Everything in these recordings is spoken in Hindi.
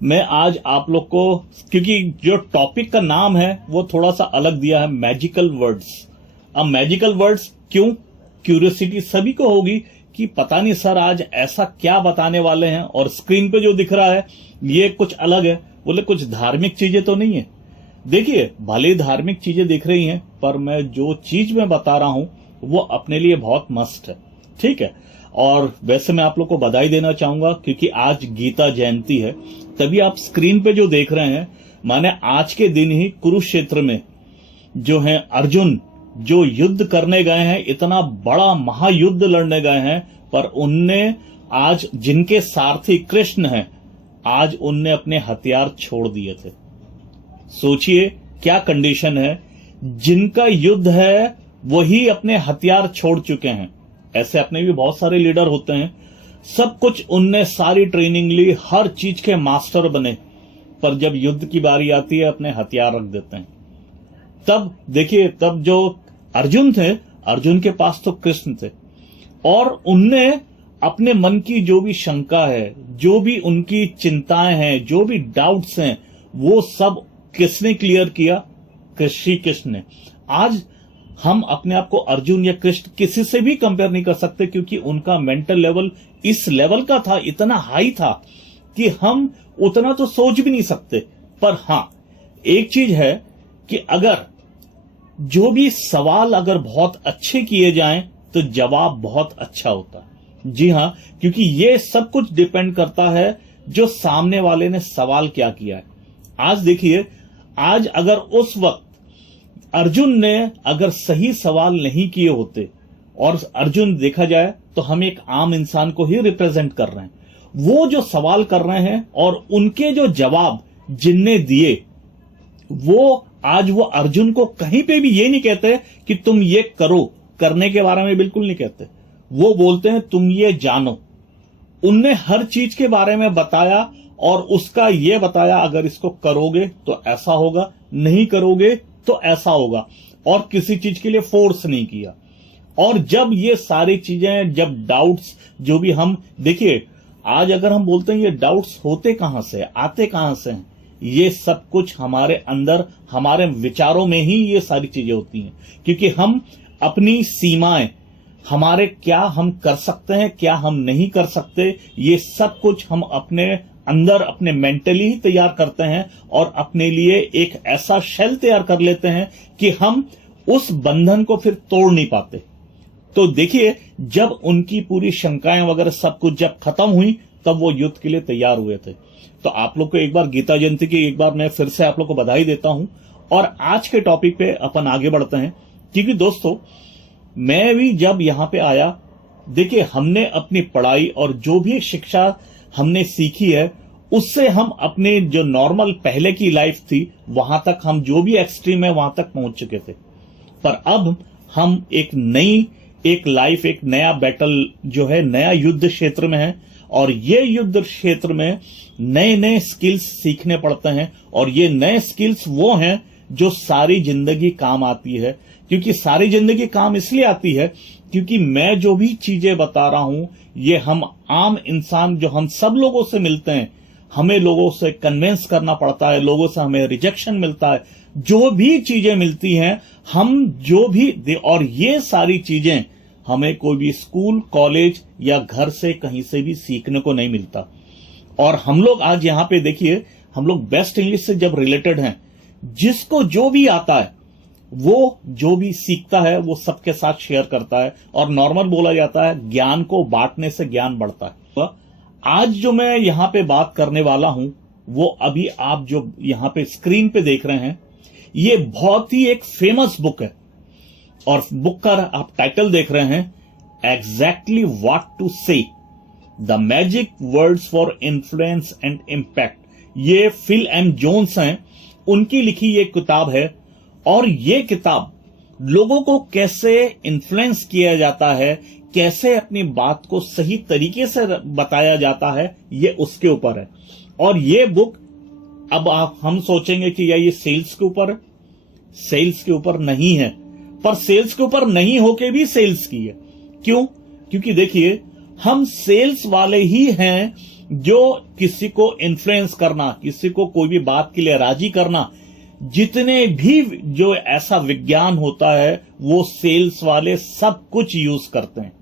मैं आज आप लोग को, क्योंकि जो टॉपिक का नाम है वो थोड़ा सा अलग दिया है, मैजिकल वर्ड्स। अब मैजिकल वर्ड्स क्यों, क्यूरियोसिटी सभी को होगी कि पता नहीं सर आज ऐसा क्या बताने वाले हैं, और स्क्रीन पे जो दिख रहा है ये कुछ अलग है। बोले कुछ धार्मिक चीजें तो नहीं है। देखिए भले धार्मिक चीजें दिख रही हैं, पर मैं जो चीज मैं बता रहा हूं वो अपने लिए बहुत मस्त है, ठीक है। और वैसे मैं आप लोग को बधाई देना चाहूंगा क्योंकि आज गीता जयंती है, तभी आप स्क्रीन पे जो देख रहे हैं, माने आज के दिन ही कुरुक्षेत्र में जो है अर्जुन जो युद्ध करने गए हैं, इतना बड़ा महायुद्ध लड़ने गए हैं, पर उनने आज जिनके सारथी कृष्ण हैं, आज उनने अपने हथियार छोड़ दिए थे। सोचिए क्या कंडीशन है, जिनका युद्ध है वही अपने हथियार छोड़ चुके हैं। ऐसे अपने भी बहुत सारे लीडर होते हैं, सब कुछ उनने सारी ट्रेनिंग ली, हर चीज के मास्टर बने, पर जब युद्ध की बारी आती है अपने हथियार रख देते हैं। तब देखिए, तब जो अर्जुन थे, अर्जुन के पास तो कृष्ण थे, और उनने अपने मन की जो भी शंका है, जो भी उनकी चिंताएं हैं, जो भी डाउट्स हैं, वो सब किसने क्लियर किया? श्री कृष्ण ने। आज हम अपने आप को अर्जुन या कृष्ण किसी से भी कंपेयर नहीं कर सकते, क्योंकि उनका मेंटल लेवल इस लेवल का था, इतना हाई था कि हम उतना तो सोच भी नहीं सकते। पर हां, एक चीज है कि अगर जो भी सवाल अगर बहुत अच्छे किए जाएं तो जवाब बहुत अच्छा होता है। जी हां, क्योंकि ये सब कुछ डिपेंड करता है जो सामने वाले ने सवाल क्या किया है। आज देखिए, आज अगर उस वक्त अर्जुन ने अगर सही सवाल नहीं किए होते, और अर्जुन देखा जाए तो हम एक आम इंसान को ही रिप्रेजेंट कर रहे हैं, वो जो सवाल कर रहे हैं और उनके जो जवाब जिनने दिए, वो आज वो अर्जुन को कहीं पे भी ये नहीं कहते कि तुम ये करो, करने के बारे में बिल्कुल नहीं कहते। वो बोलते हैं तुम ये जानो। उनने हर चीज के बारे में बताया और उसका ये बताया, अगर इसको करोगे तो ऐसा होगा, नहीं करोगे तो ऐसा होगा, और किसी चीज के लिए फोर्स नहीं किया। और जब ये सारी चीजें, जब डाउट्स जो भी हम देखिए, आज अगर हम बोलते हैं ये डाउट्स होते कहां से, आते कहां से हैं, ये सब कुछ हमारे अंदर, हमारे विचारों में ही ये सारी चीजें होती हैं। क्योंकि हम अपनी सीमाएं, हमारे क्या हम कर सकते हैं, क्या हम नहीं कर सकते, ये सब कुछ हम अपने अंदर अपने मेंटली ही तैयार करते हैं, और अपने लिए एक ऐसा शेल तैयार कर लेते हैं कि हम उस बंधन को फिर तोड़ नहीं पाते। तो देखिए, जब उनकी पूरी शंकाएं वगैरह सब कुछ जब खत्म हुई, तब वो युद्ध के लिए तैयार हुए थे। तो आप लोग को एक बार गीता जयंती की एक बार मैं फिर से आप लोग को बधाई देता हूं। और आज के टॉपिक पे अपन आगे बढ़ते हैं, क्योंकि दोस्तों मैं भी जब यहां पे आया, देखिए हमने अपनी पढ़ाई और जो भी शिक्षा हमने सीखी है, उससे हम अपने जो नॉर्मल पहले की लाइफ थी वहां तक, हम जो भी एक्सट्रीम है वहां तक पहुंच चुके थे। पर अब हम एक नई एक लाइफ, एक नया बैटल जो है, नया युद्ध क्षेत्र में है, और ये युद्ध क्षेत्र में नए नए स्किल्स सीखने पड़ते हैं। और ये नए स्किल्स वो हैं जो सारी जिंदगी काम आती है। क्योंकि सारी जिंदगी काम इसलिए आती है क्योंकि मैं जो भी चीजें बता रहा हूं, ये हम आम इंसान जो हम सब लोगों से मिलते हैं, हमें लोगों से कन्विंस करना पड़ता है, लोगों से हमें रिजेक्शन मिलता है, जो भी चीजें मिलती हैं, हम जो भी, और ये सारी चीजें हमें कोई भी स्कूल, कॉलेज या घर से कहीं से भी सीखने को नहीं मिलता। और हम लोग आज यहां पे देखिए, हम लोग बेस्ट इंग्लिश से जब रिलेटेड हैं, जिसको जो भी आता है वो जो भी सीखता है वो सबके साथ शेयर करता है। और नॉर्मल बोला जाता है, ज्ञान को बांटने से ज्ञान बढ़ता है। आज जो मैं यहां पे बात करने वाला हूं, वो अभी आप जो यहां पे स्क्रीन पे देख रहे हैं, ये बहुत ही एक फेमस बुक है। और बुक का आप टाइटल देख रहे हैं, एग्जैक्टली व्हाट टू से, the magic words for influence and impact. ये फिल एम जोन्स हैं, उनकी लिखी ये किताब है। और ये किताब लोगों को कैसे इन्फ्लुएंस किया जाता है, कैसे अपनी बात को सही तरीके से बताया जाता है, ये उसके ऊपर है। और ये बुक, अब हम सोचेंगे कि या ये सेल्स के ऊपर है, सेल्स के ऊपर नहीं है। पर सेल्स के ऊपर नहीं होके भी सेल्स की है। क्यों? क्योंकि देखिए, हम सेल्स वाले ही हैं जो किसी को इन्फ्लुएंस करना, किसी को कोई भी बात के लिए राजी करना, जितने भी जो ऐसा विज्ञान होता है वो सेल्स वाले सब कुछ यूज करते हैं।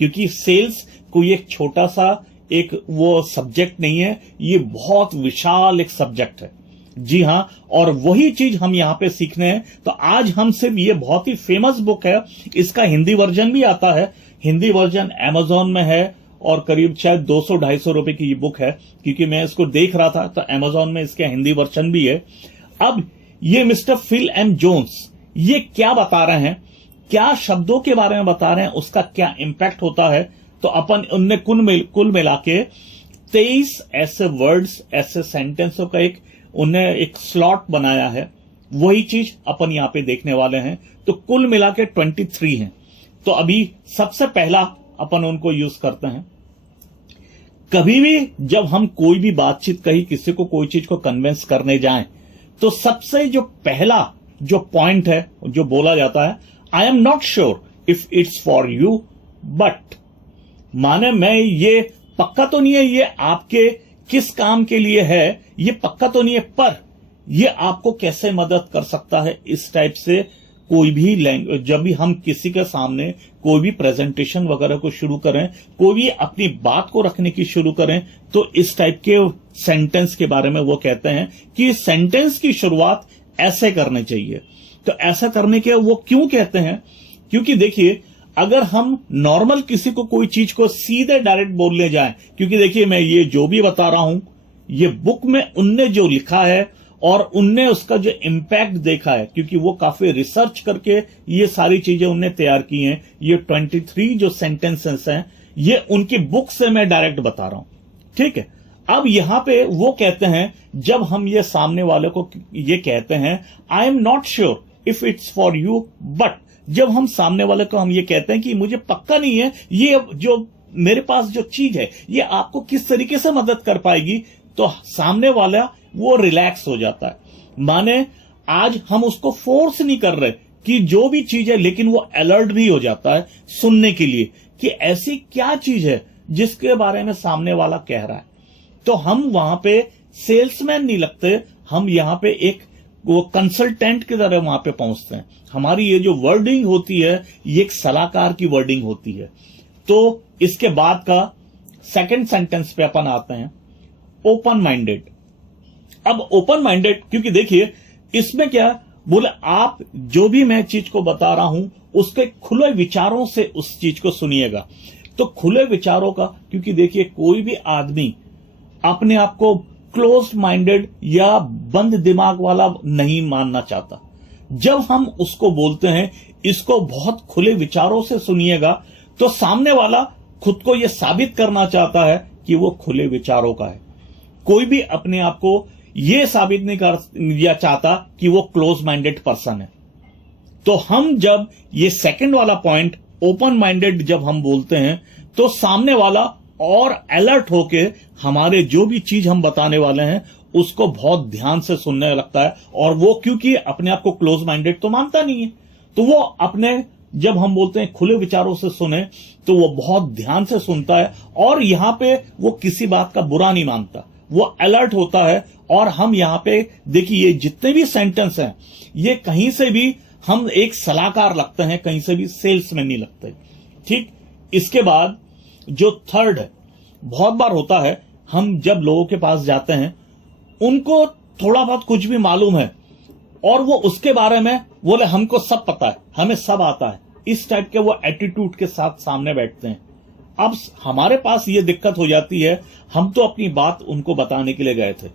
क्योंकि सेल्स कोई एक छोटा सा एक वो सब्जेक्ट नहीं है, ये बहुत विशाल एक सब्जेक्ट है। जी हां, और वही चीज हम यहां पे सीखने हैं। तो आज हम सिर्फ, ये बहुत ही फेमस बुक है, इसका हिंदी वर्जन भी आता है। हिंदी वर्जन अमेजोन में है और करीब शायद 200-250 रुपए की ये बुक है। क्योंकि मैं इसको देख रहा था तो अमेजोन में इसका हिंदी वर्जन भी है। अब ये मिस्टर फिल एम जोन्स ये क्या बता रहे हैं, क्या शब्दों के बारे में बता रहे हैं, उसका क्या इंपैक्ट होता है। तो अपन उनने कुल मिला के 23 ऐसे वर्ड्स, ऐसे सेंटेंसों का उन्हें एक स्लॉट बनाया है। वही चीज अपन यहां पे देखने वाले हैं। तो कुल मिला के 23 हैं। तो अभी सबसे पहला अपन उनको यूज करते हैं। कभी भी जब हम कोई भी बातचीत कहीं किसी को कोई चीज को कन्विंस करने जाएं, तो सबसे जो पहला जो पॉइंट है जो बोला जाता है, I am not sure if it's for you but, माने मैं ये पक्का तो नहीं है ये आपके किस काम के लिए है, ये पक्का तो नहीं है, पर ये आपको कैसे मदद कर सकता है। इस टाइप से कोई भी लैंग्वेज, जब भी हम किसी के सामने कोई भी प्रेजेंटेशन वगैरह को शुरू करें, कोई भी अपनी बात को रखने की शुरू करें, तो इस टाइप के सेंटेंस के बारे में वो कहते हैं कि सेंटेंस की शुरुआत ऐसे करनी चाहिए। तो ऐसा करने के वो क्यों कहते हैं, क्योंकि देखिए अगर हम नॉर्मल किसी को कोई चीज को सीधे डायरेक्ट बोलने जाएं, क्योंकि देखिए मैं ये जो भी बता रहा हूं ये बुक में उनने जो लिखा है और उनने उसका जो इम्पैक्ट देखा है, क्योंकि वो काफी रिसर्च करके ये सारी चीजें उनने तैयार की हैं। ये 23 जो सेंटेंसेस हैं ये उनकी बुक से मैं डायरेक्ट बता रहा हूं, ठीक है। अब यहां पे वो कहते हैं, जब हम ये सामने वाले को ये कहते हैं I am not sure if it's for you but, जब हम सामने वाले को हम ये कहते हैं कि मुझे पक्का नहीं है ये जो मेरे पास जो चीज है ये आपको किस तरीके से मदद कर पाएगी, तो सामने वाला वो रिलैक्स हो जाता है। माने आज हम उसको फोर्स नहीं कर रहे कि जो भी चीज है, लेकिन वो अलर्ट भी हो जाता है सुनने के लिए कि ऐसी क्या चीज है जिसके बारे में सामने वाला कह रहा है। तो हम वहां पे सेल्समैन नहीं लगते, हम यहां पे एक वो कंसल्टेंट की तरह वहां पे पहुंचते हैं। हमारी ये जो वर्डिंग होती है ये एक सलाहकार की वर्डिंग होती है। तो इसके बाद का सेकंड सेंटेंस पे अपन आते हैं, ओपन माइंडेड। अब ओपन माइंडेड, क्योंकि देखिए इसमें क्या बोले, आप जो भी मैं चीज को बता रहा हूं उसके खुले विचारों से उस चीज को सुनिएगा। तो खुले विचारों का, क्योंकि देखिए कोई भी आदमी अपने आप को क्लोज माइंडेड या बंद दिमाग वाला नहीं मानना चाहता। जब हम उसको बोलते हैं इसको बहुत खुले विचारों से सुनिएगा, तो सामने वाला खुद को यह साबित करना चाहता है कि वो खुले विचारों का है। कोई भी अपने आप को यह साबित नहीं कर या चाहता कि वो क्लोज माइंडेड पर्सन है। तो हम जब ये सेकंड वाला पॉइंट ओपन माइंडेड जब हम बोलते हैं, तो सामने वाला और अलर्ट होके हमारे जो भी चीज हम बताने वाले हैं उसको बहुत ध्यान से सुनने लगता है। और वो क्योंकि अपने आप को क्लोज माइंडेड तो मानता नहीं है, तो वो अपने, जब हम बोलते हैं खुले विचारों से सुने, तो वो बहुत ध्यान से सुनता है और यहां पे वो किसी बात का बुरा नहीं मानता, वो अलर्ट होता है। और हम यहां पे देखिए ये जितने भी सेंटेंस हैं ये कहीं से भी हम एक सलाहकार लगते हैं, कहीं से भी सेल्समैन नहीं लगते, ठीक। इसके बाद जो थर्ड है, बहुत बार होता है हम जब लोगों के पास जाते हैं उनको थोड़ा बहुत कुछ भी मालूम है और वो उसके बारे में बोले हमको सब पता है, हमें सब आता है, इस टाइप के वो एटीट्यूड के साथ सामने बैठते हैं। अब हमारे पास ये दिक्कत हो जाती है, हम तो अपनी बात उनको बताने के लिए गए थे,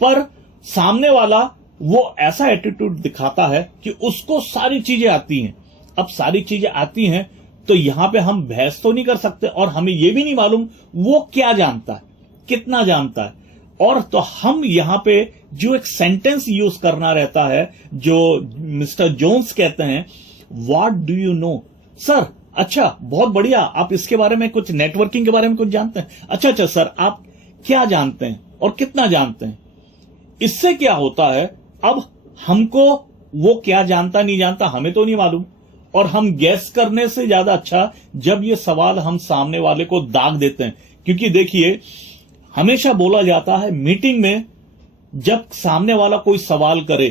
पर सामने वाला वो ऐसा एटीट्यूड दिखाता है कि उसको सारी चीजें आती हैं। अब सारी चीजें आती हैं तो यहां पे हम बहस तो नहीं कर सकते और हमें यह भी नहीं मालूम वो क्या जानता है, कितना जानता है। और तो हम यहां पे जो एक सेंटेंस यूज करना रहता है, जो मिस्टर जोन्स कहते हैं, what do you know sir, अच्छा बहुत बढ़िया, आप इसके बारे में कुछ नेटवर्किंग के बारे में कुछ जानते हैं, अच्छा सर आप क्या जानते हैं और कितना जानते हैं। इससे क्या होता है, अब हमको वो क्या जानता नहीं जानता हमें तो नहीं मालूम, और हम गैस करने से ज्यादा अच्छा जब ये सवाल हम सामने वाले को दाग देते हैं। क्योंकि देखिए, हमेशा बोला जाता है मीटिंग में जब सामने वाला कोई सवाल करे,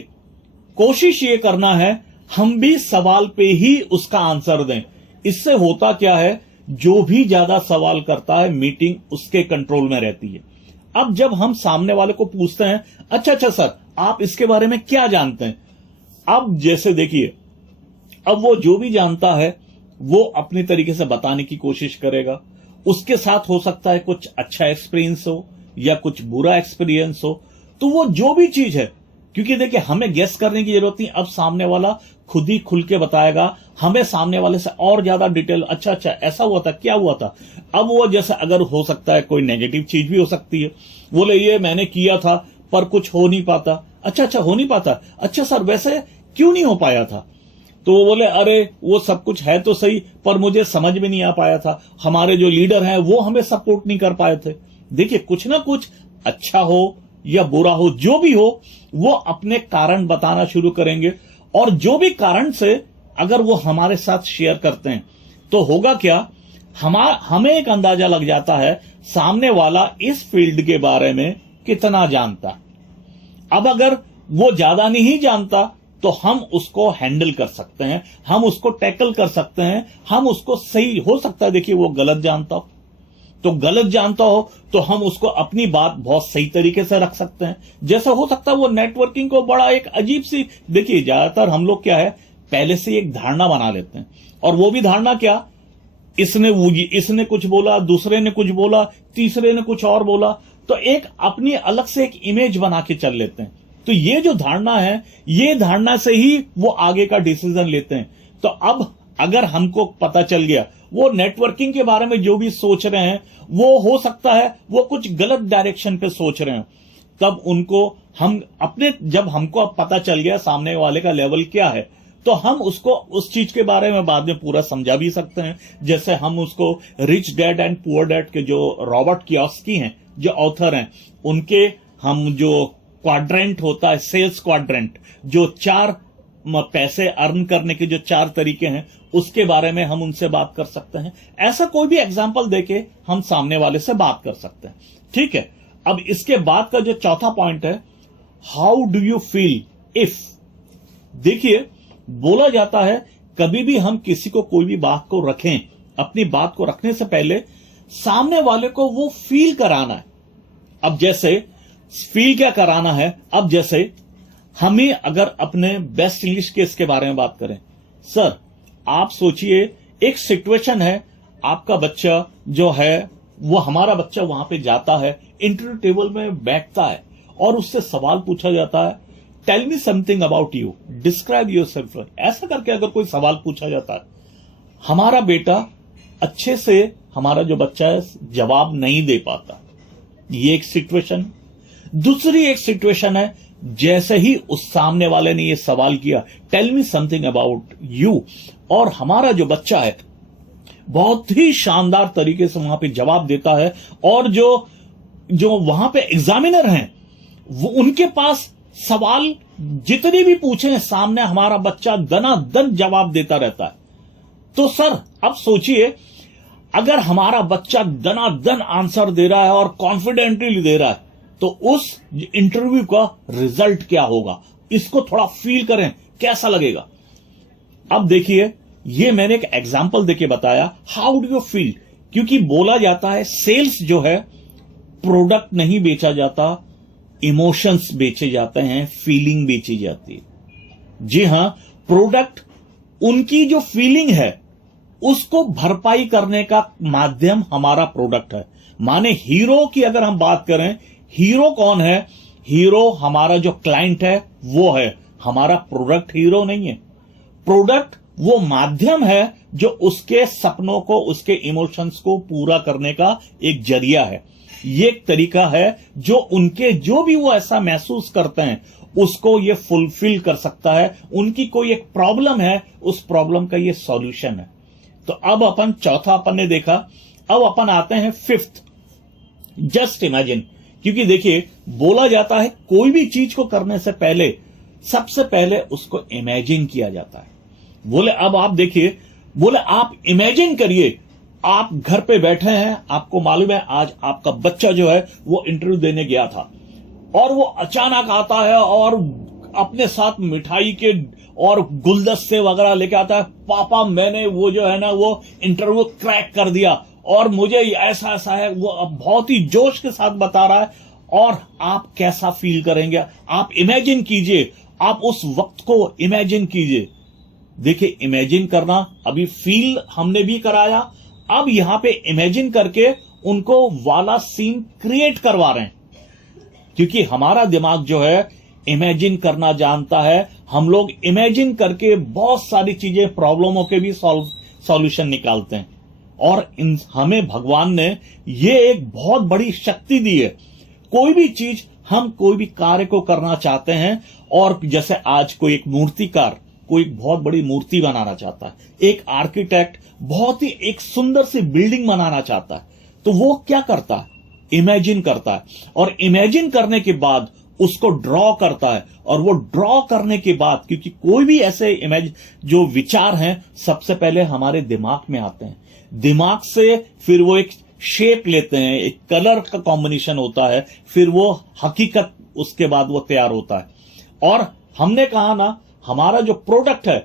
कोशिश ये करना है हम भी सवाल पे ही उसका आंसर दें। इससे होता क्या है, जो भी ज्यादा सवाल करता है मीटिंग उसके कंट्रोल में रहती है। अब जब हम सामने वाले को पूछते हैं, अच्छा सर आप इसके बारे में क्या जानते हैं, अब जैसे देखिए, अब वो जो भी जानता है वो अपने तरीके से बताने की कोशिश करेगा। उसके साथ हो सकता है कुछ अच्छा एक्सपीरियंस हो या कुछ बुरा एक्सपीरियंस हो, तो वो जो भी चीज है, क्योंकि देखिए हमें गेस करने की जरूरत नहीं, अब सामने वाला खुद ही खुल के बताएगा। हमें सामने वाले से और ज्यादा डिटेल, अच्छा ऐसा हुआ था, क्या हुआ था। अब वो जैसे अगर हो सकता है कोई नेगेटिव चीज भी हो सकती है, बोले ये मैंने किया था पर कुछ हो नहीं पाता। अच्छा हो नहीं पाता, अच्छा सर वैसे क्यों नहीं हो पाया था। तो वो बोले अरे वो सब कुछ है तो सही, पर मुझे समझ में नहीं आ पाया था, हमारे जो लीडर हैं वो हमें सपोर्ट नहीं कर पाए थे। देखिए कुछ ना कुछ अच्छा हो या बुरा हो, जो भी हो, वो अपने कारण बताना शुरू करेंगे। और जो भी कारण से अगर वो हमारे साथ शेयर करते हैं तो होगा क्या, हमें एक अंदाजा लग जाता है सामने वाला इस फील्ड के बारे में कितना जानता। अब अगर वो ज्यादा नहीं जानता तो हम उसको हैंडल कर सकते हैं, हम उसको टैकल कर सकते हैं, हम उसको सही, हो सकता है देखिए वो गलत जानता हो, तो गलत जानता हो तो हम उसको अपनी बात बहुत सही तरीके से रख सकते हैं। जैसा हो सकता है वो नेटवर्किंग को बड़ा एक अजीब सी, देखिए ज्यादातर हम लोग क्या है, पहले से एक धारणा बना लेते हैं, और वो भी धारणा क्या, इसने कुछ बोला, दूसरे ने कुछ बोला, तीसरे ने कुछ और बोला, तो एक अपनी अलग से एक इमेज बना के चल लेते हैं। तो ये जो धारणा है, ये धारणा से ही वो आगे का डिसीजन लेते हैं। तो अब अगर हमको पता चल गया वो नेटवर्किंग के बारे में जो भी सोच रहे हैं, वो हो सकता है वो कुछ गलत डायरेक्शन पे सोच रहे हैं, तब उनको हम अपने, जब हमको अब पता चल गया सामने वाले का लेवल क्या है, तो हम उसको उस चीज के बारे में बाद में पूरा समझा भी सकते हैं। जैसे हम उसको rich dad and poor dad के जो रॉबर्ट कियोसाकी हैं, जो ऑथर हैं, उनके हम जो क्वाड्रेंट होता है, सेल्स क्वाड्रेंट, जो 4 पैसे अर्न करने के जो 4 तरीके हैं, उसके बारे में हम उनसे बात कर सकते हैं। ऐसा कोई भी एग्जाम्पल देके हम सामने वाले से बात कर सकते हैं। ठीक है, अब इसके बाद का जो चौथा पॉइंट है, how do you feel if. देखिए बोला जाता है कभी भी हम किसी को कोई भी बात को रखें, अपनी बात को रखने से पहले सामने वाले को वो फील कराना है। अब जैसे फील क्या कराना है, अब जैसे हमें अगर अपने बेस्ट इंग्लिश केस के बारे में बात करें, सर आप सोचिए एक सिचुएशन है, आपका बच्चा जो है वो, हमारा बच्चा वहां पे जाता है, इंटरव्यू टेबल में बैठता है और उससे सवाल पूछा जाता है, tell me something about you, describe yourself. ऐसा करके अगर कोई सवाल पूछा जाता है, हमारा बेटा अच्छे से, हमारा जो बच्चा है जवाब नहीं दे पाता, ये एक सिचुएशन। दूसरी एक सिचुएशन है, जैसे ही उस सामने वाले ने ये सवाल किया, tell me something about you, और हमारा जो बच्चा है बहुत ही शानदार तरीके से वहां पे जवाब देता है, और जो वहां पे एग्जामिनर हैं वो, उनके पास सवाल जितने भी पूछे सामने हमारा बच्चा दनादन जवाब देता रहता है। तो सर अब सोचिए, अगर हमारा बच्चा दनादन आंसर दे रहा है और कॉन्फिडेंटली दे रहा है, तो उस इंटरव्यू का रिजल्ट क्या होगा, इसको थोड़ा फील करें, कैसा लगेगा। अब देखिए, ये मैंने एक एग्जांपल देके बताया, हाउ डू यू फील, क्योंकि बोला जाता है सेल्स जो है, प्रोडक्ट नहीं बेचा जाता, इमोशंस बेचे जाते हैं, फीलिंग बेची जाती है। जी हां, प्रोडक्ट उनकी जो फीलिंग है उसको भरपाई करने का माध्यम हमारा प्रोडक्ट है। माने हीरो की अगर हम बात करें, हीरो कौन है, हीरो हमारा जो क्लाइंट है वो है, हमारा प्रोडक्ट हीरो नहीं है। प्रोडक्ट वो माध्यम है जो उसके सपनों को, उसके इमोशंस को पूरा करने का एक जरिया है। ये एक तरीका है जो उनके, जो भी वो ऐसा महसूस करते हैं उसको ये फुलफिल कर सकता है। उनकी कोई एक प्रॉब्लम है, उस प्रॉब्लम का ये सॉल्यूशन है। तो अब अपन चौथा अपन ने देखा, अब अपन आते हैं फिफ्थ, जस्ट इमेजिन। क्योंकि देखिए बोला जाता है कोई भी चीज को करने से पहले सबसे पहले उसको इमेजिन किया जाता है। बोले अब आप देखिए, बोले आप इमेजिन करिए, आप घर पे बैठे हैं, आपको मालूम है आज आपका बच्चा जो है वो इंटरव्यू देने गया था, और वो अचानक आता है और अपने साथ मिठाई के और गुलदस्ते वगैरह लेके आता है, पापा मैंने वो जो है ना वो इंटरव्यू क्रैक कर दिया और मुझे ऐसा ऐसा है, वो अब बहुत ही जोश के साथ बता रहा है। और आप कैसा फील करेंगे, आप इमेजिन कीजिए, आप उस वक्त को इमेजिन कीजिए। देखिए इमेजिन करना, अभी फील हमने भी कराया, अब यहां पे इमेजिन करके उनको वाला सीन क्रिएट करवा रहे हैं, क्योंकि हमारा दिमाग जो है इमेजिन करना जानता है। हम लोग इमेजिन करके बहुत सारी चीजें, प्रॉब्लमों के भी सॉल्यूशन निकालते हैं। और हमें भगवान ने ये एक बहुत बड़ी शक्ति दी है। कोई भी चीज, हम कोई भी कार्य को करना चाहते हैं, और जैसे आज कोई एक मूर्तिकार कोई बहुत बड़ी मूर्ति बनाना चाहता है, एक आर्किटेक्ट बहुत ही एक सुंदर सी बिल्डिंग बनाना चाहता है, तो वो क्या करता है, इमेजिन करता है, और इमेजिन करने के बाद उसको ड्रॉ करता है। और वो ड्रॉ करने के बाद, क्योंकि कोई भी ऐसे जो विचार हैं सबसे पहले हमारे दिमाग में आते हैं, दिमाग से फिर वो एक शेप लेते हैं, एक कलर का कॉम्बिनेशन होता है, फिर वो हकीकत उसके बाद वो तैयार होता है। और हमने कहा ना, हमारा जो प्रोडक्ट है,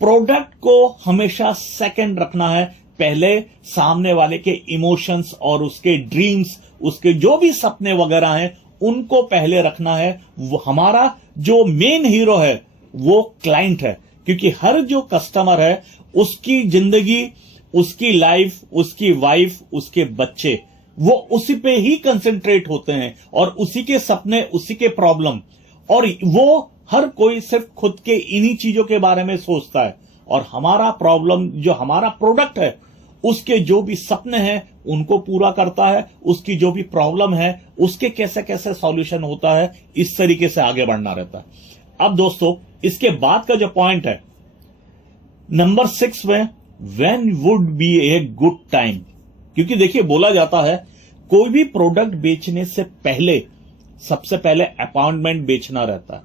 प्रोडक्ट को हमेशा सेकंड रखना है, पहले सामने वाले के इमोशंस और उसके ड्रीम्स, उसके जो भी सपने वगैरह हैं उनको पहले रखना है। वो हमारा जो मेन हीरो है वो क्लाइंट है, क्योंकि हर जो कस्टमर है उसकी जिंदगी, उसकी लाइफ, उसकी वाइफ, उसके बच्चे, वो उसी पे ही कंसंट्रेट होते हैं, और उसी के सपने, उसी के प्रॉब्लम, और वो हर कोई सिर्फ खुद के इन्हीं चीजों के बारे में सोचता है। और हमारा प्रॉब्लम, जो हमारा प्रोडक्ट है, उसके जो भी सपने हैं उनको पूरा करता है, उसकी जो भी प्रॉब्लम है उसके कैसे कैसे सॉल्यूशन होता है, इस तरीके से आगे बढ़ना रहता है। अब दोस्तों इसके बाद का जो पॉइंट है नंबर 6 में, when would be a good time, क्योंकि देखिए बोला जाता है कोई भी प्रोडक्ट बेचने से पहले सबसे पहले अपॉइंटमेंट बेचना रहता है।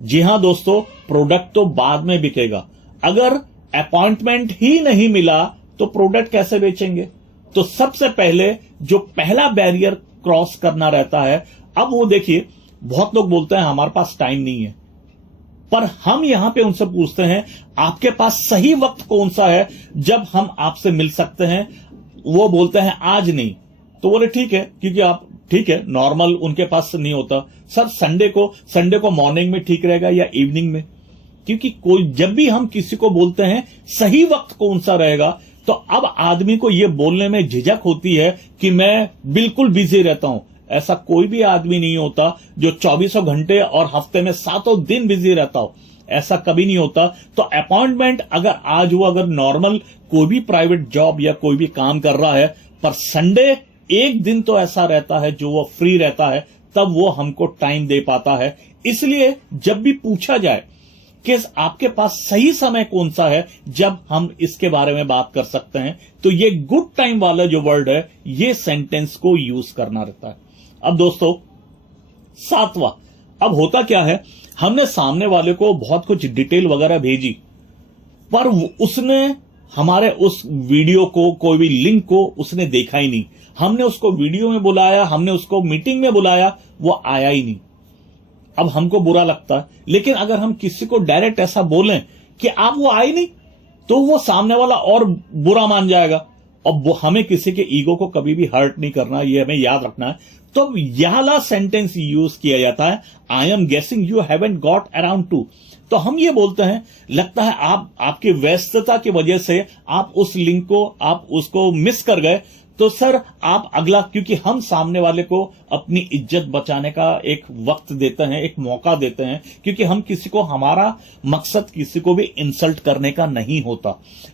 जी हां दोस्तों, प्रोडक्ट तो बाद में बिकेगा, अगर अपॉइंटमेंट ही नहीं मिला तो प्रोडक्ट कैसे बेचेंगे। तो सबसे पहले जो पहला बैरियर क्रॉस करना रहता है, अब वो देखिए बहुत लोग बोलते हैं हमारे पास टाइम नहीं है, पर हम यहां पे उनसे पूछते हैं आपके पास सही वक्त कौन सा है जब हम आपसे मिल सकते हैं। वो बोलते हैं आज नहीं, तो बोले ठीक है, क्योंकि आप ठीक है, नॉर्मल उनके पास नहीं होता। सर संडे को मॉर्निंग में ठीक रहेगा या इवनिंग में, क्योंकि कोई जब भी हम किसी को बोलते हैं सही वक्त कौन सा रहेगा, तो अब आदमी को यह बोलने में झिझक होती है कि मैं बिल्कुल बिजी रहता हूं। ऐसा कोई भी आदमी नहीं होता जो 24 घंटे और हफ्ते में 7 दिन बिजी रहता हो, ऐसा कभी नहीं होता। तो अपॉइंटमेंट अगर आज वो, अगर नॉर्मल कोई भी प्राइवेट जॉब या कोई भी काम कर रहा है, पर संडे एक दिन तो ऐसा रहता है जो वो फ्री रहता है, तब वो हमको टाइम दे पाता है। इसलिए जब भी पूछा जाए कि आपके पास सही समय कौन सा है जब हम इसके बारे में बात कर सकते हैं, तो ये गुड टाइम वाला जो वर्ड है, ये सेंटेंस को यूज करना रहता है। अब दोस्तों 7वां, अब होता क्या है, हमने सामने वाले को बहुत कुछ डिटेल वगैरह भेजी, पर उसने हमारे उस वीडियो को, कोई भी लिंक को उसने देखा ही नहीं। हमने उसको वीडियो में बुलाया, हमने उसको मीटिंग में बुलाया, वो आया ही नहीं। अब हमको बुरा लगता है, लेकिन अगर हम किसी को डायरेक्ट ऐसा बोलें कि आप वो आए नहीं, तो वो सामने वाला और बुरा मान जाएगा। अब हमें किसी के ईगो को कभी भी हर्ट नहीं करना, ये हमें याद रखना है। तो यह वाला सेंटेंस यूज किया जाता है, I am guessing you haven't got around two. तो हम ये बोलते हैं, लगता है आपकी व्यस्तता की वजह से आप उस लिंक को, आप उसको मिस कर गए, तो सर आप अगला, क्योंकि हम सामने वाले को अपनी इज्जत बचाने का एक वक्त देते हैं, एक मौका देते हैं, क्योंकि हम किसी को, हमारा मकसद किसी को भी इंसल्ट करने का नहीं होता।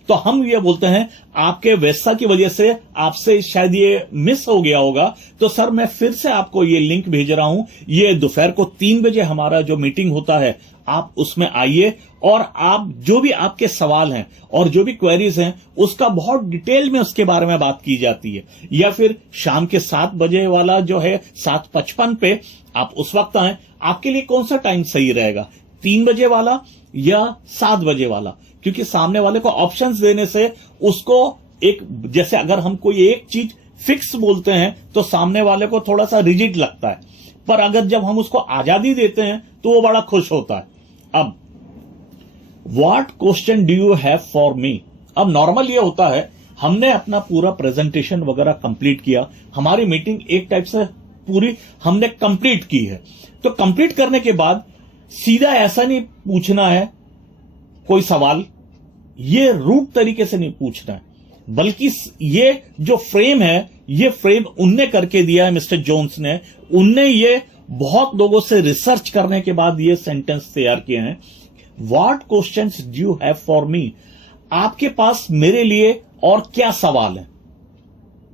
तो हम ये बोलते हैं आपके व्यस्तता की वजह से आपसे शायद ये मिस हो गया होगा, तो सर मैं फिर से आपको ये लिंक भेज रहा हूं, ये दोपहर को 3 बजे हमारा जो मीटिंग होता है, आप उसमें आइए, और आप जो भी आपके सवाल हैं और जो भी क्वेरीज हैं उसका बहुत डिटेल में उसके बारे में बात की जाती है। या फिर शाम के 7 बजे वाला जो है 7:55 पे आप उस वक्त आए, आपके लिए कौन सा टाइम सही रहेगा। 3 बजे वाला या 7 बजे वाला, क्योंकि सामने वाले को ऑप्शंस देने से उसको एक, जैसे अगर हम कोई एक चीज फिक्स बोलते हैं तो सामने वाले को थोड़ा सा रिजिड लगता है, पर अगर जब हम उसको आजादी देते हैं तो वो बड़ा खुश होता है। अब what question do you have for me. अब नॉर्मल ये होता है, हमने अपना पूरा प्रेजेंटेशन वगैरह कंप्लीट किया, हमारी मीटिंग एक टाइप से पूरी हमने कंप्लीट की है। तो कंप्लीट करने के बाद सीधा ऐसा नहीं पूछना है कोई सवाल, ये रूट तरीके से नहीं पूछना है, बल्कि ये जो फ्रेम है, ये फ्रेम उनने करके दिया है, मिस्टर जोन्स ने। उनने ये बहुत लोगों से रिसर्च करने के बाद ये सेंटेंस तैयार किए हैं। What questions do you have for me. आपके पास मेरे लिए और क्या सवाल है।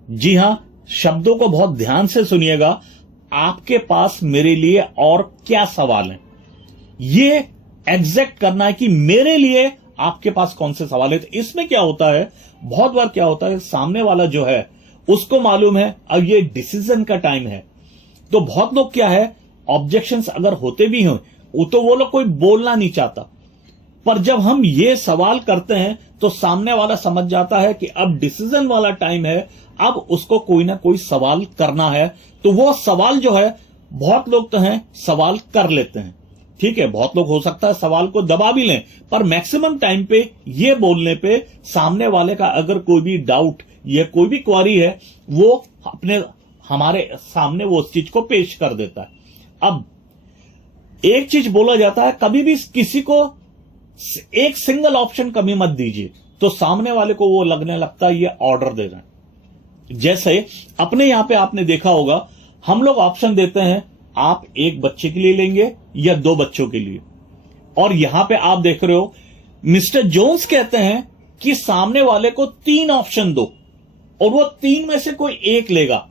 जी हां, शब्दों को बहुत ध्यान से सुनिएगा। आपके पास मेरे लिए और क्या सवाल है, ये एग्जैक्ट करना है कि मेरे लिए आपके पास कौन से सवाल है। तो इसमें क्या होता है, बहुत बार क्या होता है, सामने वाला जो है उसको मालूम है अब ये डिसीजन का टाइम है, तो बहुत लोग क्या है, ऑब्जेक्शंस अगर होते भी हों तो वो लोग कोई बोलना नहीं चाहता, पर जब हम ये सवाल करते हैं तो सामने वाला समझ जाता है कि अब डिसीजन वाला टाइम है, अब उसको कोई ना कोई सवाल करना है। तो वो सवाल जो है, बहुत लोग तो हैं सवाल कर लेते हैं, ठीक है, बहुत लोग हो सकता है सवाल को दबा भी लें, पर मैक्सिमम टाइम पे ये बोलने पे सामने वाले का अगर कोई भी डाउट या कोई भी क्वेरी है, वो हमारे सामने वो उस चीज को पेश कर देता है। अब एक चीज बोला जाता है, कभी भी किसी को एक सिंगल ऑप्शन कभी मत दीजिए, तो सामने वाले को वो लगने लगता है ये ऑर्डर दे रहे हैं। जैसे अपने यहां पे आपने देखा होगा, हम लोग ऑप्शन देते हैं, आप एक बच्चे के लिए लेंगे या 2 बच्चों के लिए, और यहां पे आप देख रहे हो मिस्टर जोन्स कहते हैं कि सामने वाले को 3 ऑप्शन दो और वो 3 में से कोई एक लेगा,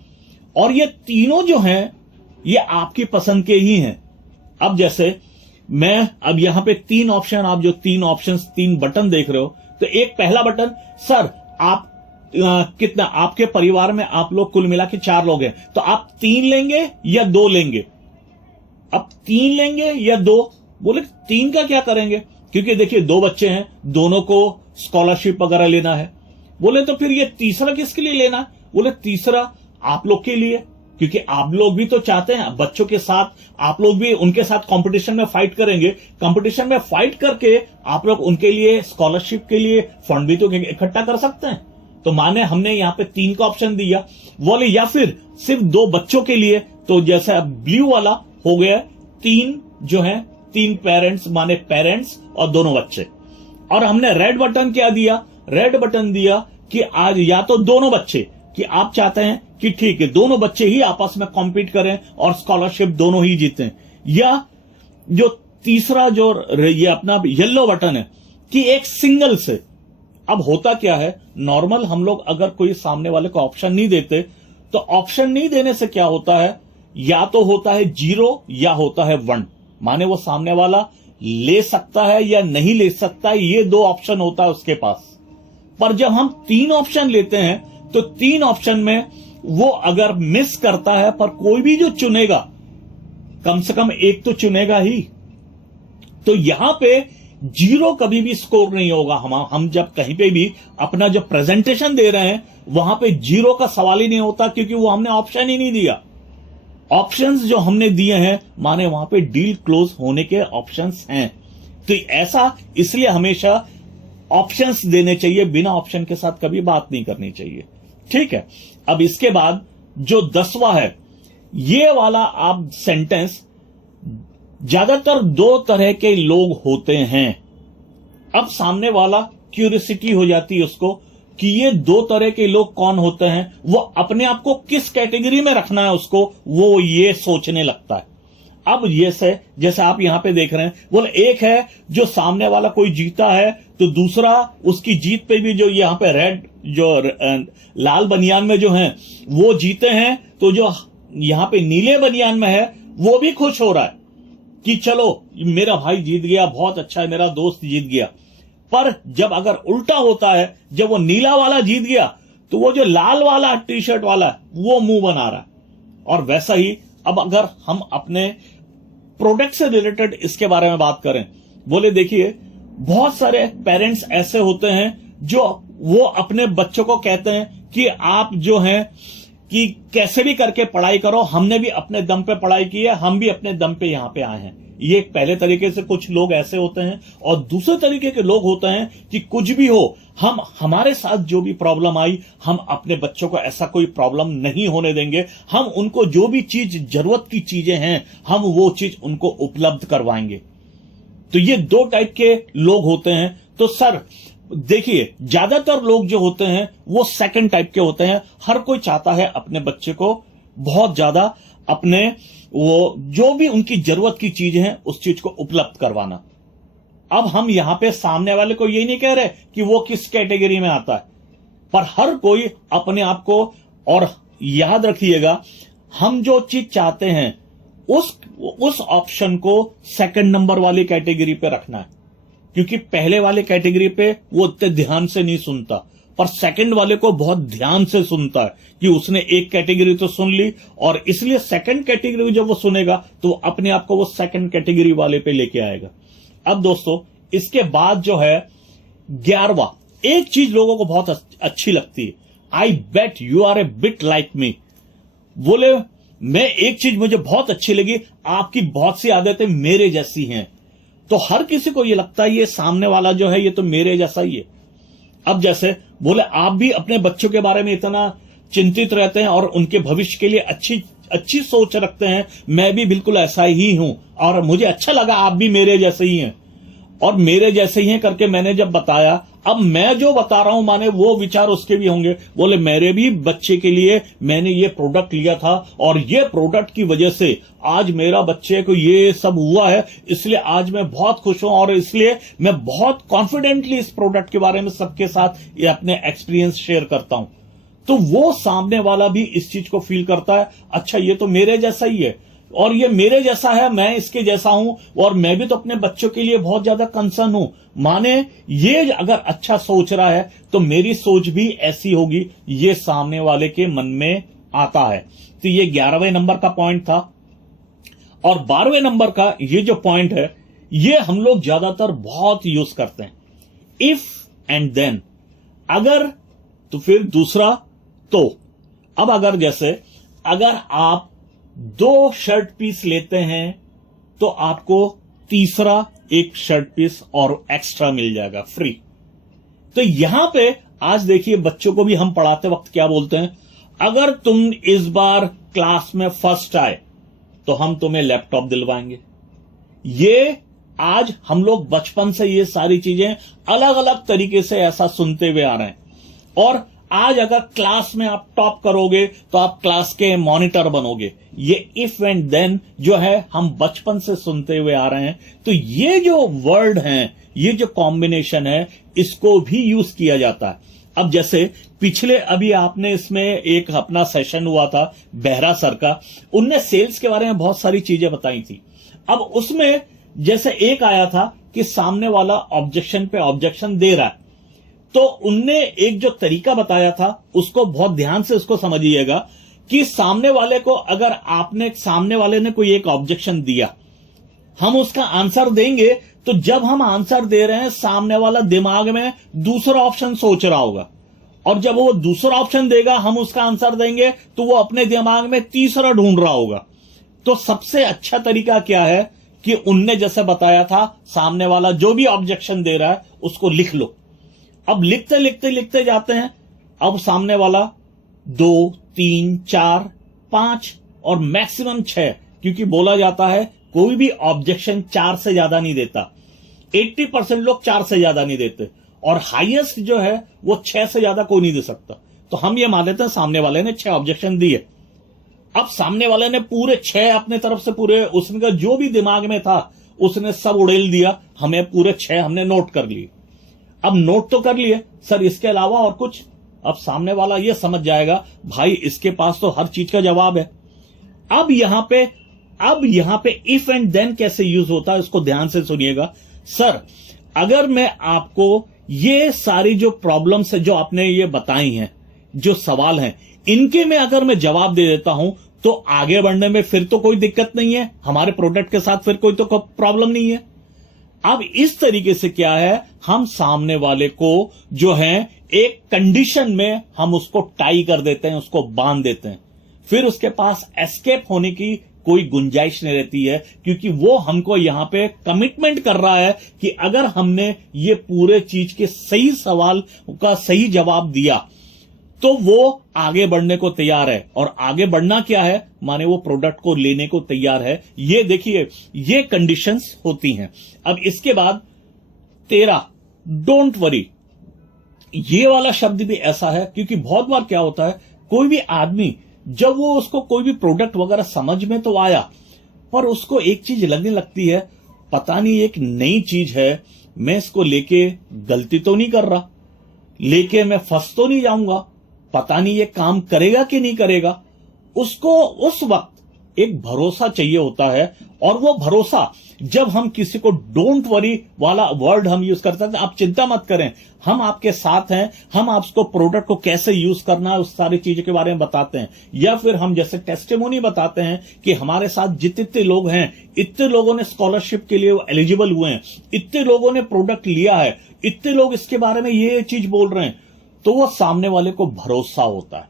और ये तीनों जो हैं ये आपकी पसंद के ही हैं। अब जैसे मैं अब यहां पे 3 ऑप्शन, आप जो 3 ऑप्शन 3 बटन देख रहे हो, तो एक पहला बटन, सर आप कितना, आपके परिवार में आप लोग कुल मिला के 4 लोग हैं, तो आप 3 लेंगे या 2 लेंगे। अब 3 लेंगे या 2, बोले 3 का क्या करेंगे, क्योंकि देखिए 2 बच्चे हैं, दोनों को स्कॉलरशिप वगैरह लेना है। बोले तो फिर ये तीसरा किसके लिए लेना है, बोले तीसरा आप लोग के लिए, क्योंकि आप लोग भी तो चाहते हैं बच्चों के साथ, आप लोग भी उनके साथ कंपटीशन में फाइट करेंगे, कंपटीशन में फाइट करके आप लोग उनके लिए स्कॉलरशिप के लिए फंड भी तो इकट्ठा कर सकते हैं। तो माने हमने यहां पे 3 का ऑप्शन दिया, बोले या फिर सिर्फ 2 बच्चों के लिए, तो जैसा ब्लू वाला हो गया 3 जो है 3 पेरेंट्स, माने पेरेंट्स और दोनों बच्चे। और हमने रेड बटन क्या दिया, रेड बटन दिया कि आज या तो दोनों बच्चे, कि आप चाहते हैं कि ठीक है दोनों बच्चे ही आपस में कॉम्पीट करें और स्कॉलरशिप दोनों ही जीतें, या जो तीसरा जो ये अपना येलो बटन है कि एक सिंगल से। अब होता क्या है, नॉर्मल हम लोग अगर कोई सामने वाले को ऑप्शन नहीं देते, तो ऑप्शन नहीं देने से क्या होता है, या तो होता है 0 या होता है 1, माने वो सामने वाला ले सकता है या नहीं ले सकता है, ये 2 ऑप्शन होता है उसके पास। पर जब हम 3 ऑप्शन लेते हैं, तो 3 ऑप्शन में वो अगर मिस करता है, पर कोई भी जो चुनेगा कम से कम एक तो चुनेगा ही, तो यहां पे 0 कभी भी स्कोर नहीं होगा। हम जब कहीं पे भी अपना जो प्रेजेंटेशन दे रहे हैं, वहां पे 0 का सवाल ही नहीं होता, क्योंकि वो हमने ऑप्शन ही नहीं दिया। ऑप्शंस जो हमने दिए हैं, माने वहां पे डील क्लोज होने के ऑप्शंस हैं। तो ऐसा इसलिए हमेशा ऑप्शंस देने चाहिए, बिना ऑप्शन के साथ कभी बात नहीं करनी चाहिए, ठीक है। अब इसके बाद जो 10वां है, ये वाला आप सेंटेंस, ज्यादातर 2 तरह के लोग होते हैं। अब सामने वाला क्यूरियोसिटी हो जाती है उसको कि ये 2 तरह के लोग कौन होते हैं, वो अपने आप को किस कैटेगरी में रखना है उसको, वो ये सोचने लगता है। अब ये से जैसे आप यहां पे देख रहे हैं, बोले एक है जो सामने वाला कोई जीता है, तो दूसरा उसकी जीत पे भी जो यहां पे रेड जो लाल बनियान में जो हैं वो जीते हैं, तो जो यहां पे नीले बनियान में है वो भी खुश हो रहा है कि चलो मेरा भाई जीत गया, बहुत अच्छा है, मेरा दोस्त जीत गया। पर जब अगर उल्टा होता है, जब वो नीला वाला जीत गया, तो वो जो लाल वाला टी शर्ट वाला है वो मुंह बना रहा है। और वैसा ही अब अगर हम अपने प्रोडक्ट से रिलेटेड इसके बारे में बात करें, बोले देखिए बहुत सारे पेरेंट्स ऐसे होते हैं जो वो अपने बच्चों को कहते हैं कि आप जो हैं कि कैसे भी करके पढ़ाई करो, हमने भी अपने दम पे पढ़ाई की है, हम भी अपने दम पे यहां पे आए हैं। ये एक पहले तरीके से कुछ लोग ऐसे होते हैं। और दूसरे तरीके के लोग होते हैं कि कुछ भी हो, हम हमारे साथ जो भी प्रॉब्लम आई, हम अपने बच्चों को ऐसा कोई प्रॉब्लम नहीं होने देंगे, हम उनको जो भी चीज जरूरत की चीजें हैं हम वो चीज उनको उपलब्ध करवाएंगे। तो ये दो टाइप के लोग होते हैं। तो सर देखिए ज्यादातर लोग जो होते हैं वो सेकंड टाइप के होते हैं। हर कोई चाहता है अपने बच्चे को बहुत ज्यादा अपने वो जो भी उनकी जरूरत की चीज है उस चीज को उपलब्ध करवाना। अब हम यहां पे सामने वाले को ये नहीं कह रहे कि वो किस कैटेगरी में आता है, पर हर कोई अपने आप को, और याद रखिएगा हम जो चीज चाहते हैं उस ऑप्शन को सेकंड नंबर वाली कैटेगरी पे रखना है, क्योंकि पहले वाले कैटेगरी पे वो इतने ध्यान से नहीं सुनता, पर सेकंड वाले को बहुत ध्यान से सुनता है कि उसने एक कैटेगरी तो सुन ली, और इसलिए सेकंड कैटेगरी जब वो सुनेगा तो वो अपने आप को वो सेकंड कैटेगरी वाले पे लेके आएगा। अब दोस्तों इसके बाद जो है 11वां, एक चीज लोगों को बहुत अच्छी लगती है, I bet you are a bit like me. बोले मैं एक चीज मुझे बहुत अच्छी लगी, आपकी बहुत सी आदतें मेरे जैसी हैं। तो हर किसी को ये लगता है ये सामने वाला जो है ये तो मेरे जैसा ही है। अब जैसे बोले आप भी अपने बच्चों के बारे में इतना चिंतित रहते हैं और उनके भविष्य के लिए अच्छी सोच रखते हैं, मैं भी बिल्कुल ऐसा ही हूं और मुझे अच्छा लगा आप भी मेरे जैसे ही हैं, और मेरे जैसे ही हैं करके मैंने जब बताया, अब मैं जो बता रहा हूं माने वो विचार उसके भी होंगे। बोले मेरे भी बच्चे के लिए मैंने ये प्रोडक्ट लिया था और ये प्रोडक्ट की वजह से आज मेरा बच्चे को ये सब हुआ है, इसलिए आज मैं बहुत खुश हूं और इसलिए मैं बहुत कॉन्फिडेंटली इस प्रोडक्ट के बारे में सबके साथ ये अपने एक्सपीरियंस शेयर करता हूं। तो वो सामने वाला भी इस चीज को फील करता है, अच्छा ये तो मेरे जैसा ही है और ये मेरे जैसा है, मैं इसके जैसा हूं और मैं भी तो अपने बच्चों के लिए बहुत ज्यादा कंसर्न हूं, माने ये अगर अच्छा सोच रहा है तो मेरी सोच भी ऐसी होगी, ये सामने वाले के मन में आता है। तो ये 11वें नंबर का पॉइंट था। और 12वें नंबर का ये जो पॉइंट है ये हम लोग ज्यादातर बहुत यूज करते हैं, इफ एंड देन, अगर तो फिर दूसरा तो। अब अगर जैसे अगर आप 2 शर्ट पीस लेते हैं तो आपको तीसरा एक शर्ट पीस और एक्स्ट्रा मिल जाएगा फ्री। तो यहां पे आज देखिए बच्चों को भी हम पढ़ाते वक्त क्या बोलते हैं, अगर तुम इस बार क्लास में फर्स्ट आए तो हम तुम्हें लैपटॉप दिलवाएंगे। ये आज हम लोग बचपन से ये सारी चीजें अलग अलग तरीके से ऐसा सुनते हुए आ रहे हैं, और आज अगर क्लास में आप टॉप करोगे तो आप क्लास के मॉनिटर बनोगे। ये इफ एंड देन जो है हम बचपन से सुनते हुए आ रहे हैं। तो ये जो वर्ड हैं, ये जो कॉम्बिनेशन है, इसको भी यूज किया जाता है। अब जैसे पिछले अभी आपने इसमें एक अपना सेशन हुआ था बेहरा सर का, उनने सेल्स के बारे में बहुत सारी चीजें बताई थी। अब उसमें जैसे एक आया था कि सामने वाला ऑब्जेक्शन पे ऑब्जेक्शन दे रहा है, तो उनने एक जो तरीका बताया था उसको बहुत ध्यान से उसको समझिएगा कि सामने वाले को, अगर सामने वाले ने कोई एक ऑब्जेक्शन दिया, हम उसका आंसर देंगे, तो जब हम आंसर दे रहे हैं सामने वाला दिमाग में दूसरा ऑप्शन सोच रहा होगा, और जब वो दूसरा ऑप्शन देगा हम उसका आंसर देंगे तो वो अपने दिमाग में तीसरा ढूंढ रहा होगा। तो सबसे अच्छा तरीका क्या है कि उनने जैसे बताया था, सामने वाला जो भी ऑब्जेक्शन दे रहा है उसको लिख लो। अब लिखते लिखते लिखते जाते हैं, अब सामने वाला 2, 3, 4, 5 और मैक्सिमम 6, क्योंकि बोला जाता है कोई भी ऑब्जेक्शन 4 से ज्यादा नहीं देता। 80% लोग 4 से ज्यादा नहीं देते, और हाईएस्ट जो है वो 6 से ज्यादा कोई नहीं दे सकता। तो हम ये मान लेते हैं सामने वाले ने 6 ऑब्जेक्शन दिए। अब सामने वाले ने पूरे 6 अपने तरफ से पूरे उसका जो भी दिमाग में था उसने सब उड़ेल दिया, हमें पूरे 6 हमने नोट कर लिए। अब नोट तो कर लिए सर, इसके अलावा और कुछ? अब सामने वाला ये समझ जाएगा भाई इसके पास तो हर चीज का जवाब है। अब यहां पे इफ एंड देन कैसे यूज होता है उसको ध्यान से सुनिएगा। सर अगर मैं आपको ये सारी जो प्रॉब्लम्स है जो आपने ये बताई हैं, जो सवाल हैं, इनके में अगर मैं जवाब दे देता हूं तो आगे बढ़ने में फिर तो कोई दिक्कत नहीं है, हमारे प्रोडक्ट के साथ फिर कोई तो प्रॉब्लम नहीं है। अब इस तरीके से क्या है, हम सामने वाले को जो है एक कंडीशन में हम उसको टाई कर देते हैं, उसको बांध देते हैं, फिर उसके पास एस्केप होने की कोई गुंजाइश नहीं रहती है, क्योंकि वो हमको यहां पे कमिटमेंट कर रहा है कि अगर हमने ये पूरे चीज के सही सवाल का सही जवाब दिया तो वो आगे बढ़ने को तैयार है। और आगे बढ़ना क्या है, माने वो प्रोडक्ट को लेने को तैयार है। ये देखिए, ये कंडीशंस होती हैं। अब इसके बाद 13 डोंट वरी, ये वाला शब्द भी ऐसा है, क्योंकि बहुत बार क्या होता है, कोई भी आदमी जब वो उसको कोई भी प्रोडक्ट वगैरह समझ में तो आया, पर उसको एक चीज लगने लगती है, पता नहीं एक नई चीज है, मैं इसको लेके गलती तो नहीं कर रहा, लेके मैं फंस तो नहीं जाऊंगा, पता नहीं ये काम करेगा कि नहीं करेगा। उसको उस वक्त एक भरोसा चाहिए होता है, और वो भरोसा जब हम किसी को डोंट वरी वाला वर्ड हम यूज करते हैं, आप चिंता मत करें, हम आपके साथ हैं, हम आपको प्रोडक्ट को कैसे यूज करना है उस सारी चीजों के बारे में बताते हैं। या फिर हम जैसे टेस्टिमोनी बताते हैं कि हमारे साथ जितने लोग हैं, इतने लोगों ने स्कॉलरशिप के लिए एलिजिबल हुए हैं, इतने लोगों ने प्रोडक्ट लिया है, इतने लोग इसके बारे में ये चीज बोल रहे हैं, तो वो सामने वाले को भरोसा होता है।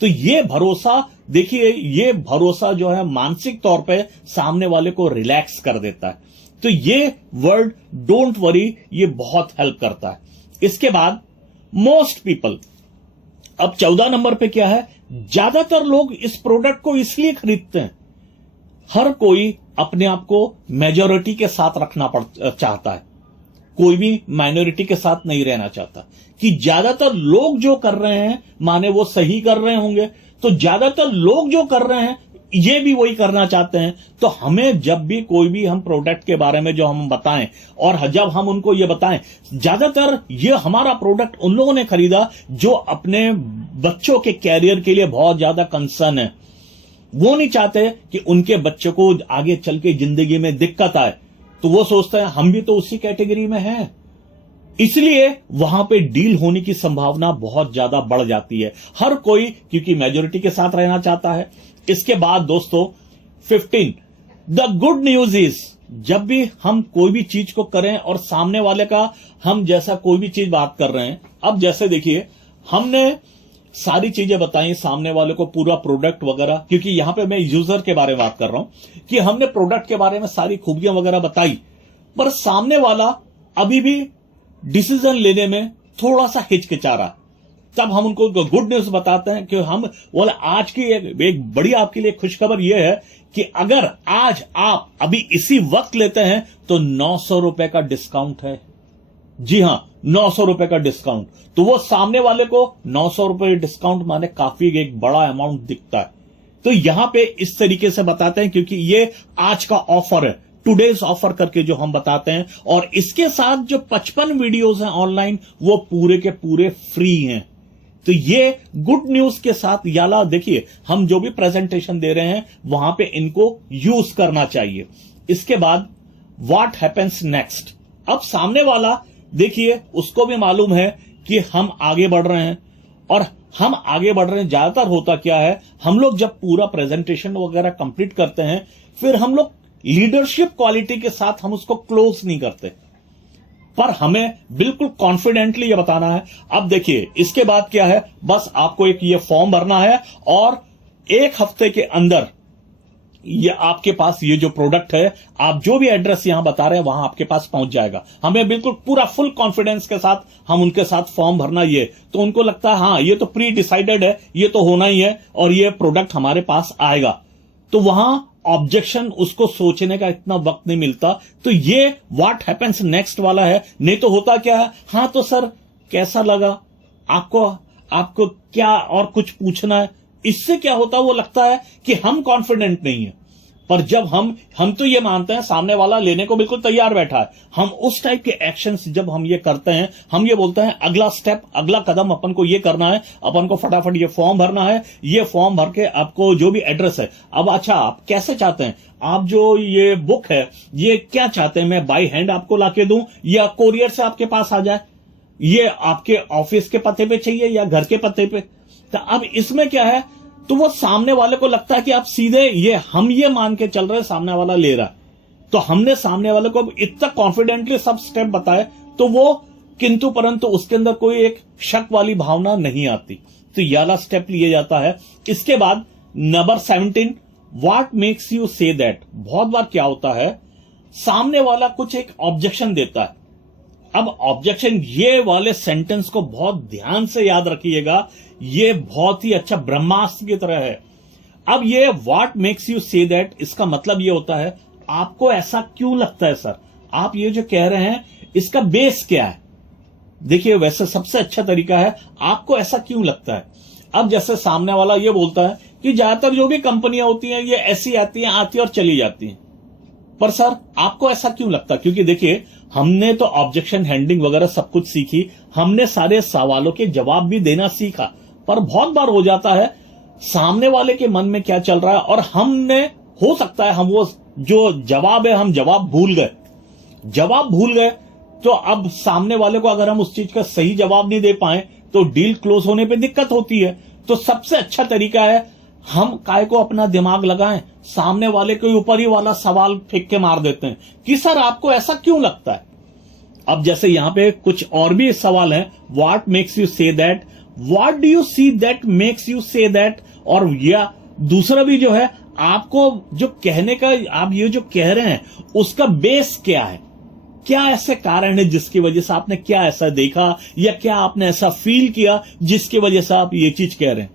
तो ये भरोसा देखिए, ये भरोसा जो है मानसिक तौर पे सामने वाले को रिलैक्स कर देता है। तो ये वर्ड डोंट वरी ये बहुत हेल्प करता है। इसके बाद मोस्ट पीपल, अब 14 नंबर पे क्या है, ज्यादातर लोग इस प्रोडक्ट को इसलिए खरीदते हैं, हर कोई अपने आप को मेजॉरिटी के साथ रखना चाहता है, कोई भी माइनॉरिटी के साथ नहीं रहना चाहता, कि ज्यादातर लोग जो कर रहे हैं माने वो सही कर रहे होंगे, तो ज्यादातर लोग जो कर रहे हैं ये भी वही करना चाहते हैं। तो हमें जब भी कोई भी हम प्रोडक्ट के बारे में जो हम बताएं, और जब हम उनको ये बताएं, ज्यादातर ये हमारा प्रोडक्ट उन लोगों ने खरीदा जो अपने बच्चों के कैरियर के लिए बहुत ज्यादा कंसर्न है, वो नहीं चाहते कि उनके बच्चे को आगे चल के जिंदगी में दिक्कत आए, तो वो सोचते हैं हम भी तो उसी कैटेगरी में हैं, इसलिए वहां पे डील होने की संभावना बहुत ज्यादा बढ़ जाती है। हर कोई क्योंकि मेजॉरिटी के साथ रहना चाहता है। इसके बाद दोस्तों 15 द गुड न्यूज इज, जब भी हम कोई भी चीज को करें और सामने वाले का हम जैसा कोई भी चीज बात कर रहे हैं, अब जैसे देखिए हमने सारी चीजें बताई सामने वाले को, पूरा प्रोडक्ट वगैरह, क्योंकि यहां पे मैं यूजर के बारे में बात कर रहा हूं कि हमने प्रोडक्ट के बारे में सारी खूबियां वगैरह बताई, पर सामने वाला अभी भी डिसीजन लेने में थोड़ा सा हिचकिचा रहा, तब हम उनको गुड न्यूज बताते हैं कि हम बोले आज की एक बड़ी आपके लिए खुशखबर यह है कि अगर आज आप अभी इसी वक्त लेते हैं तो 900 रुपए का डिस्काउंट है। जी हां, 900 रुपए का डिस्काउंट। तो वो सामने वाले को 900 रुपए डिस्काउंट माने काफी एक बड़ा अमाउंट दिखता है। तो यहां पे इस तरीके से बताते हैं क्योंकि ये आज का ऑफर है, टुडेज ऑफर करके जो हम बताते हैं, और इसके साथ जो 55 वीडियोस हैं ऑनलाइन वो पूरे के पूरे फ्री हैं। तो ये गुड न्यूज के साथ याला देखिए हम जो भी प्रेजेंटेशन दे रहे हैं वहां पे इनको यूज करना चाहिए। इसके बाद व्हाट हैपेंस नेक्स्ट, अब सामने वाला देखिए उसको भी मालूम है कि हम आगे बढ़ रहे हैं, और हम आगे बढ़ रहे हैं। ज्यादातर होता क्या है, हम लोग जब पूरा प्रेजेंटेशन वगैरह कंप्लीट करते हैं फिर हम लोग लीडरशिप क्वालिटी के साथ हम उसको क्लोज नहीं करते, पर हमें बिल्कुल कॉन्फिडेंटली ये बताना है। अब देखिए इसके बाद क्या है, बस आपको एक ये फॉर्म भरना है और 1 हफ्ते के अंदर ये आपके पास ये जो प्रोडक्ट है, आप जो भी एड्रेस यहां बता रहे हैं वहां आपके पास पहुंच जाएगा। हमें बिल्कुल पूरा फुल कॉन्फिडेंस के साथ हम उनके साथ फॉर्म भरना, ये तो उनको लगता है हाँ ये तो प्री डिसाइडेड है, ये तो होना ही है और ये प्रोडक्ट हमारे पास आएगा, तो वहां ऑब्जेक्शन उसको सोचने का इतना वक्त नहीं मिलता। तो ये व्हाट हैपेंस नेक्स्ट वाला है। नहीं तो होता क्या है, हाँ तो सर कैसा लगा आपको क्या और कुछ पूछना है, इससे क्या होता है वो लगता है कि हम कॉन्फिडेंट नहीं है। पर जब हम तो ये मानते हैं सामने वाला लेने को बिल्कुल तैयार बैठा है, हम उस टाइप के एक्शंस जब हम ये करते हैं, हम ये बोलते हैं अगला स्टेप, अगला कदम अपन को ये करना है, अपन को फटाफट ये फॉर्म भरना है, ये फॉर्म भर के आपको जो भी एड्रेस है, अब अच्छा आप कैसे चाहते हैं, आप जो ये बुक है ये क्या चाहते हैं, मैं बाय हैंड आपको लाके दूं या कोरियर से आपके पास आ जाए, ये आपके ऑफिस के पते पे चाहिए या घर के पते पे। तो अब इसमें क्या है, तो वो सामने वाले को लगता है कि आप सीधे हम ये मान के चल रहे हैं सामने वाला ले रहा है, तो हमने सामने वाले को इतना कॉन्फिडेंटली सब स्टेप बताए, तो वो किंतु परंतु उसके अंदर कोई एक शक वाली भावना नहीं आती। तो ये वाला स्टेप लिया जाता है। इसके बाद number 17, what makes you say that. बहुत बार क्या होता है, सामने वाला कुछ एक ऑब्जेक्शन देता है। अब ऑब्जेक्शन, ये वाले सेंटेंस को बहुत ध्यान से याद रखिएगा, ये बहुत ही अच्छा ब्रह्मास्त्र की तरह है। अब ये what makes you say that, इसका मतलब ये होता है आपको ऐसा क्यों लगता है सर, आप ये जो कह रहे हैं इसका बेस क्या है। देखिए वैसे सबसे अच्छा तरीका है आपको ऐसा क्यों लगता है। अब जैसे सामने वाला ये बोलता है कि ज्यादातर जो भी कंपनियां होती हैं ये ऐसी आती हैं, आती और चली जाती हैं, पर सर आपको ऐसा क्यों लगता है। क्योंकि देखिए हमने तो ऑब्जेक्शन हैंडलिंग वगैरह सब कुछ सीखी, हमने सारे सवालों के जवाब भी देना सीखा, पर बहुत बार हो जाता है सामने वाले के मन में क्या चल रहा है और हमने, हो सकता है हम वो जो जवाब है हम जवाब भूल गए, तो अब सामने वाले को अगर हम उस चीज का सही जवाब नहीं दे पाए तो डील क्लोज होने पे दिक्कत होती है। तो सबसे अच्छा तरीका है हम काय को अपना दिमाग लगाएं, सामने वाले के ऊपर ही वाला सवाल फेंक के मार देते हैं कि सर आपको ऐसा क्यों लगता है। अब जैसे यहां पे कुछ और भी सवाल हैं, what makes you say that, what do you see that makes you say that, और या दूसरा भी जो है आपको जो कहने का, आप ये जो कह रहे हैं उसका बेस क्या है, क्या ऐसे कारण है जिसकी वजह से आपने क्या ऐसा देखा या क्या आपने ऐसा फील किया जिसकी वजह से आप ये चीज कह रहे हैं।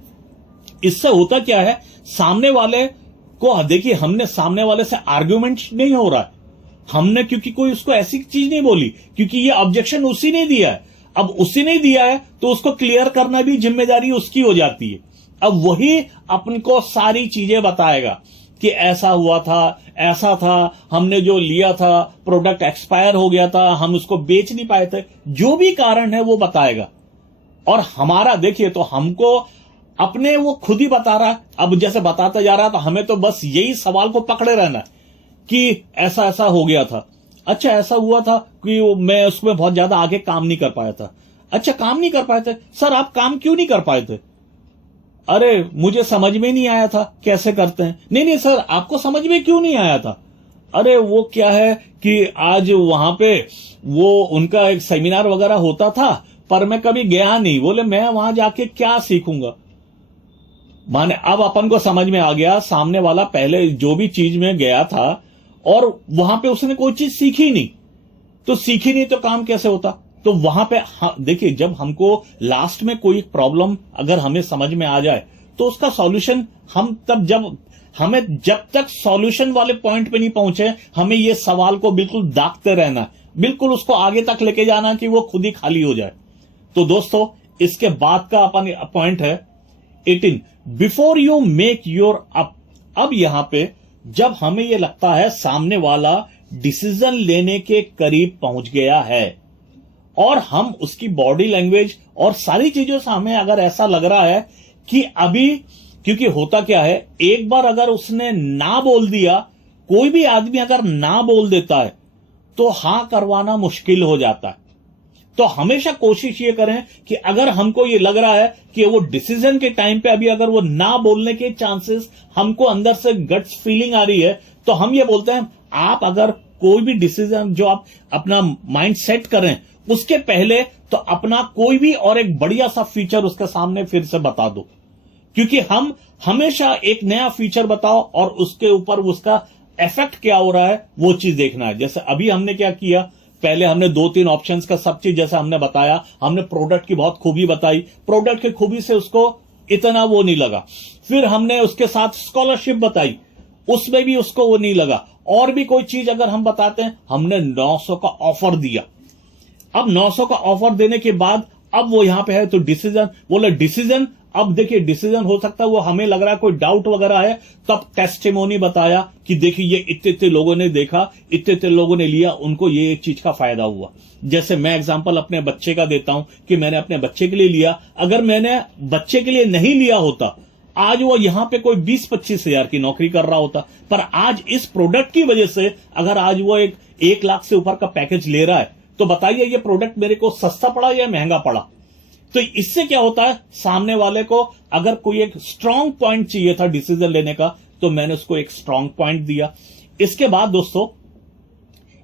इससे होता क्या है, सामने वाले को, देखिए हमने सामने वाले से आर्ग्यूमेंट नहीं हो रहा है, हमने क्योंकि कोई उसको ऐसी चीज नहीं बोली, क्योंकि ये ऑब्जेक्शन उसी ने दिया है। अब उसी ने दिया है तो उसको क्लियर करना भी जिम्मेदारी उसकी हो जाती है। अब वही अपन को सारी चीजें बताएगा कि ऐसा हुआ था, ऐसा था, हमने जो लिया था प्रोडक्ट एक्सपायर हो गया था, हम उसको बेच नहीं पाए थे, जो भी कारण है वो बताएगा। और हमारा देखिए तो हमको अपने वो खुद ही बता रहा है। अब जैसे बताता जा रहा है तो हमें तो बस यही सवाल को पकड़े रहना है कि ऐसा ऐसा हो गया था, अच्छा ऐसा हुआ था कि मैं उसमें बहुत ज्यादा आगे काम नहीं कर पाया था। अच्छा काम नहीं कर पाए थे, सर आप काम क्यों नहीं कर पाए थे। अरे मुझे समझ में नहीं आया था कैसे करते हैं। नहीं सर आपको समझ में क्यों नहीं आया था। अरे वो क्या है कि आज वहां पे वो उनका एक सेमिनार वगैरह होता था पर मैं कभी गया नहीं। बोले मैं वहां जाके क्या सीखूंगा। माने अब अपन को समझ में आ गया सामने वाला पहले जो भी चीज में गया था और वहां पे उसने कोई चीज सीखी नहीं, तो सीखी नहीं तो काम कैसे होता। तो वहां पे देखिए जब हमको लास्ट में कोई प्रॉब्लम अगर हमें समझ में आ जाए तो उसका सॉल्यूशन हम तब जब तक सॉल्यूशन वाले पॉइंट पे नहीं पहुंचे हमें ये सवाल को बिल्कुल दागते रहना, बिल्कुल उसको आगे तक लेके जाना कि वो खुद ही खाली हो जाए। तो दोस्तों इसके बाद का अपन पॉइंट है 18, before you make your up. अब यहां पे जब हमें यह लगता है सामने वाला डिसीजन लेने के करीब पहुंच गया है और हम उसकी बॉडी लैंग्वेज और सारी चीजों से हमें अगर ऐसा लग रहा है कि अभी, क्योंकि होता क्या है एक बार अगर उसने ना बोल दिया, कोई भी आदमी अगर ना बोल देता है तो हां करवाना मुश्किल हो जाता है। तो हमेशा कोशिश ये करें कि अगर हमको ये लग रहा है कि वो डिसीजन के टाइम पे अभी अगर वो ना बोलने के चांसेस हमको अंदर से गट्स फीलिंग आ रही है तो हम ये बोलते हैं आप अगर कोई भी डिसीजन जो आप अपना माइंड सेट करें उसके पहले तो अपना कोई भी और एक बढ़िया सा फीचर उसके सामने फिर से बता दो, क्योंकि हम हमेशा एक नया फीचर बताओ और उसके ऊपर उसका इफेक्ट क्या हो रहा है वो चीज देखना है। जैसे अभी हमने क्या किया, पहले हमने 2-3 ऑप्शंस का सब चीज जैसे हमने बताया, हमने प्रोडक्ट की बहुत खूबी बताई, प्रोडक्ट की खूबी से उसको इतना वो नहीं लगा। फिर हमने उसके साथ स्कॉलरशिप बताई, उसमें भी उसको वो नहीं लगा। और भी कोई चीज अगर हम बताते हैं, हमने 900 का ऑफर दिया। अब 900 का ऑफर देने के बाद अब वो यहां पे है तो डिसीजन, बोले डिसीजन। अब देखिए डिसीजन हो सकता है वो हमें लग रहा है कोई डाउट वगैरह है, तब टेस्टिमोनी बताया कि देखिए ये इतने लोगों ने देखा, इतने लोगों ने लिया, उनको ये एक चीज का फायदा हुआ। जैसे मैं एग्जांपल अपने बच्चे का देता हूं कि मैंने अपने बच्चे के लिए लिया, अगर मैंने बच्चे के लिए नहीं लिया होता आज वो यहां पे कोई 20-25 हजार की नौकरी कर रहा होता, पर आज इस प्रोडक्ट की वजह से अगर आज वो 1 लाख से ऊपर का पैकेज ले रहा है तो बताइए ये प्रोडक्ट मेरे को सस्ता पड़ा या महंगा पड़ा। तो इससे क्या होता है, सामने वाले को अगर कोई एक स्ट्रांग पॉइंट चाहिए था डिसीजन लेने का, तो मैंने उसको एक स्ट्रांग पॉइंट दिया। इसके बाद दोस्तों,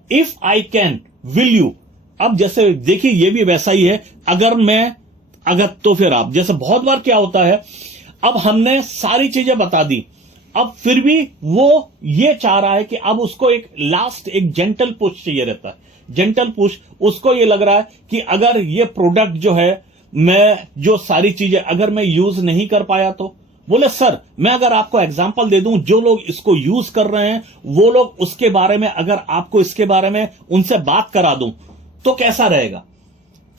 if I can will you, अब जैसे देखिए ये भी वैसा ही है, अगर तो फिर आप, जैसे बहुत बार क्या होता है, अब हमने सारी चीजें बता दी, अब फिर भी वो ये चाह रहा है कि अब उसको एक लास्ट एक जेंटल पुश चाहिए रहता है। जेंटल पुश, उसको ये लग रहा है कि अगर ये प्रोडक्ट जो है, मैं जो सारी चीजें अगर मैं यूज नहीं कर पाया तो, बोले सर मैं अगर आपको एग्जांपल दे दूं, जो लोग इसको यूज कर रहे हैं वो लोग उसके बारे में, अगर आपको इसके बारे में उनसे बात करा दूं तो कैसा रहेगा।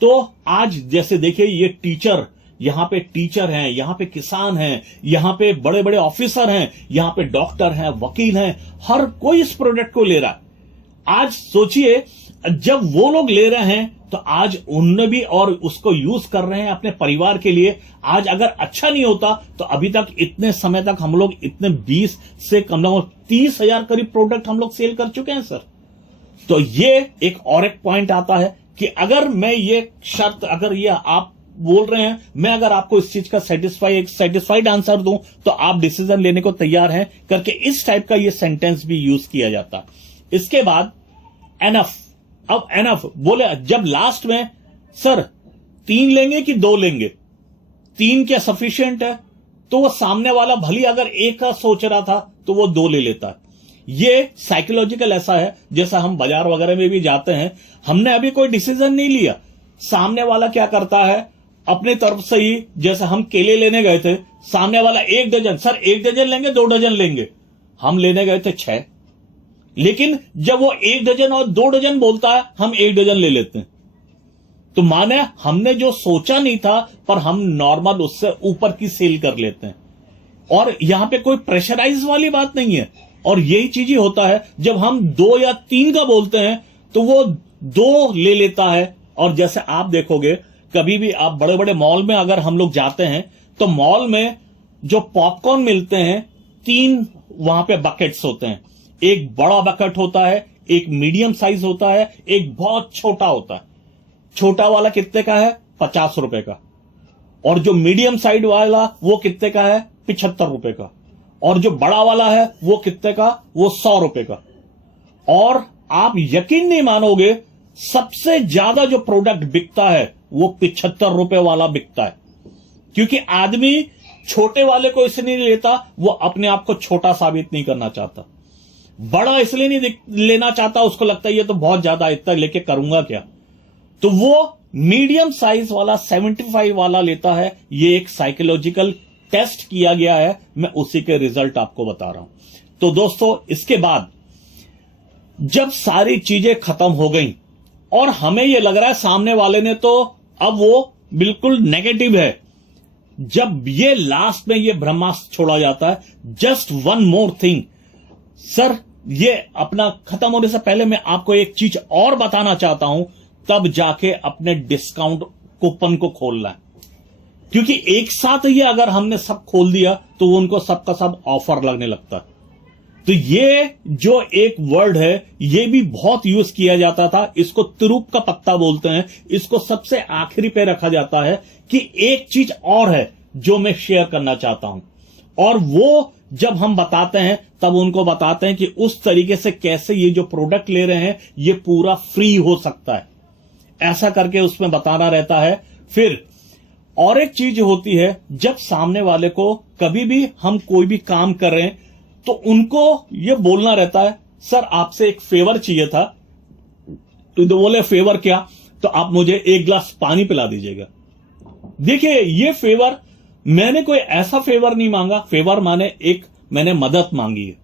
तो आज जैसे देखिए ये टीचर, यहां पे टीचर हैं, यहां पे किसान हैं, यहां पे बड़े बड़े ऑफिसर हैं, यहां पे डॉक्टर हैं, वकील हैं, हर कोई इस प्रोडक्ट को ले रहा है। आज सोचिए जब वो लोग ले रहे हैं तो आज उनने भी और उसको यूज कर रहे हैं अपने परिवार के लिए। आज अगर अच्छा नहीं होता तो अभी तक इतने समय तक हम लोग इतने 20 से कम 30,000 करीब प्रोडक्ट हम लोग सेल कर चुके हैं सर। तो ये एक और एक पॉइंट आता है कि अगर मैं ये शर्त, अगर ये आप बोल रहे हैं, मैं अगर आपको इस चीज का सेटिस्फाइड आंसर दूं तो आप डिसीजन लेने को तैयार हैं करके, इस टाइप का ये सेंटेंस भी यूज किया जाता है। इसके बाद एनफ, अब एनफ बोले जब लास्ट में, सर 3 लेंगे कि 2 लेंगे, 3 क्या सफिशिएंट है, तो वो सामने वाला भली अगर 1 का सोच रहा था तो वो 2 ले लेता है। ये साइकोलॉजिकल ऐसा है, जैसा हम बाजार वगैरह में भी जाते हैं, हमने अभी कोई डिसीजन नहीं लिया, सामने वाला क्या करता है अपनी तरफ से ही, जैसे हम केले लेने गए थे, सामने वाला 1 डजन, सर 1 डजन लेंगे 2 डजन लेंगे, हम लेने गए थे 6, लेकिन जब वो 1 डजन और 2 डजन बोलता है हम 1 डजन ले लेते हैं। तो माने हमने जो सोचा नहीं था, पर हम नॉर्मल उससे ऊपर की सेल कर लेते हैं। और यहां पे कोई प्रेशराइज वाली बात नहीं है, और यही चीज ही होता है जब हम 2 या 3 का बोलते हैं तो वो 2 ले लेता है। और जैसे आप देखोगे कभी भी आप बड़े बड़े मॉल में अगर हम लोग जाते हैं तो मॉल में जो पॉपकॉर्न मिलते हैं, 3 वहां पे बकेट्स होते हैं, एक बड़ा बकेट होता है, एक मीडियम साइज होता है, एक बहुत छोटा होता है। छोटा वाला कितने का है, 50 रुपए का, और जो मीडियम साइज वाला वो कितने का है, 75 रुपए का, और जो बड़ा वाला है वो कितने का, वो 100 रुपए का। और आप यकीन नहीं मानोगे, सबसे ज्यादा जो प्रोडक्ट बिकता है वो 75 रुपए वाला बिकता है, क्योंकि आदमी छोटे वाले को इसलिए नहीं लेता, वो अपने आप को छोटा साबित नहीं करना चाहता, बड़ा इसलिए नहीं लेना चाहता, उसको लगता है ये तो बहुत ज्यादा, इतना लेके करूंगा क्या, तो वो मीडियम साइज वाला 75 वाला लेता है। ये एक साइकोलॉजिकल टेस्ट किया गया है, मैं उसी के रिजल्ट आपको बता रहा हूं। तो दोस्तों इसके बाद जब सारी चीजें खत्म हो गई और हमें यह लग रहा है सामने वाले ने तो अब वो बिल्कुल नेगेटिव है, जब ये लास्ट में ये ब्रह्मास्त्र छोड़ा जाता है, just one more thing, sir ये अपना खत्म होने से पहले मैं आपको एक चीज और बताना चाहता हूं, तब जाके अपने डिस्काउंट कूपन को खोलना है, क्योंकि एक साथ ये अगर हमने सब खोल दिया तो वो उनको सबका सब ऑफर लगने लगता है। तो ये जो एक वर्ड है ये भी बहुत यूज किया जाता था, इसको तिरुप का पत्ता बोलते हैं, इसको सबसे आखिरी पे रखा जाता है कि एक चीज और है जो मैं शेयर करना चाहता हूं, और वो जब हम बताते हैं तब उनको बताते हैं कि उस तरीके से कैसे ये जो प्रोडक्ट ले रहे हैं ये पूरा फ्री हो सकता है, ऐसा करके उसमें बताना रहता है। फिर और एक चीज होती है, जब सामने वाले को कभी भी हम कोई भी काम कर रहे हैं तो उनको ये बोलना रहता है, सर आपसे एक फेवर चाहिए था, तो बोले फेवर क्या, तो आप मुझे 1 गिलास पानी पिला दीजिएगा। देखिए ये फेवर, मैंने कोई ऐसा फेवर नहीं मांगा, फेवर माने एक मैंने मदद मांगी है,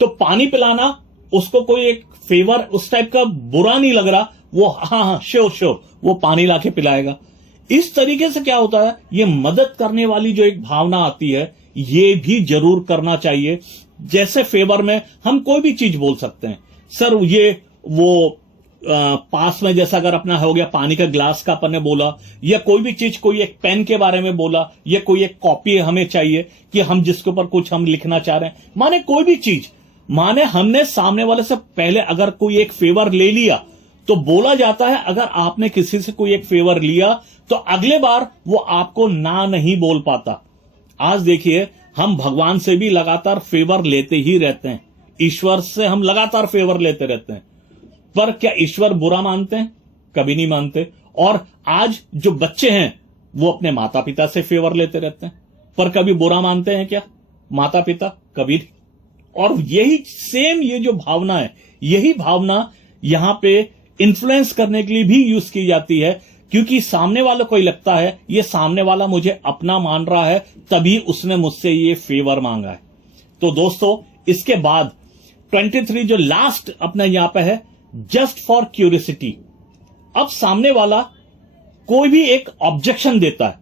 तो पानी पिलाना उसको कोई एक फेवर उस टाइप का बुरा नहीं लग रहा, वो हाँ श्योर वो पानी लाके पिलाएगा। इस तरीके से क्या होता है, ये मदद करने वाली जो एक भावना आती है ये भी जरूर करना चाहिए। जैसे फेवर में हम कोई भी चीज बोल सकते हैं, सर ये वो पास में, जैसा अगर अपना हो गया पानी का ग्लास का अपन ने बोला, या कोई भी चीज, कोई एक पेन के बारे में बोला, या कोई एक कॉपी हमें चाहिए कि हम जिसके ऊपर कुछ हम लिखना चाह रहे हैं, माने कोई भी चीज, माने हमने सामने वाले से पहले अगर कोई एक फेवर ले लिया तो बोला जाता है अगर आपने किसी से कोई एक फेवर लिया तो अगले बार वो आपको ना नहीं बोल पाता। आज देखिए, हम भगवान से भी लगातार फेवर लेते ही रहते हैं, ईश्वर से हम लगातार फेवर लेते रहते हैं, पर क्या ईश्वर बुरा मानते हैं? कभी नहीं मानते। और आज जो बच्चे हैं वो अपने माता पिता से फेवर लेते रहते हैं, पर कभी बुरा मानते हैं क्या माता पिता? कभी नहीं। और यही सेम ये जो भावना है, यही भावना यहां पे इन्फ्लुएंस करने के लिए भी यूज की जाती है, क्योंकि सामने वाले को ही लगता है ये सामने वाला मुझे अपना मान रहा है, तभी उसने मुझसे ये फेवर मांगा है। तो दोस्तों, इसके बाद 23 जो लास्ट अपना यहां पे है, जस्ट फॉर क्यूरियोसिटी। अब सामने वाला कोई भी एक ऑब्जेक्शन देता है,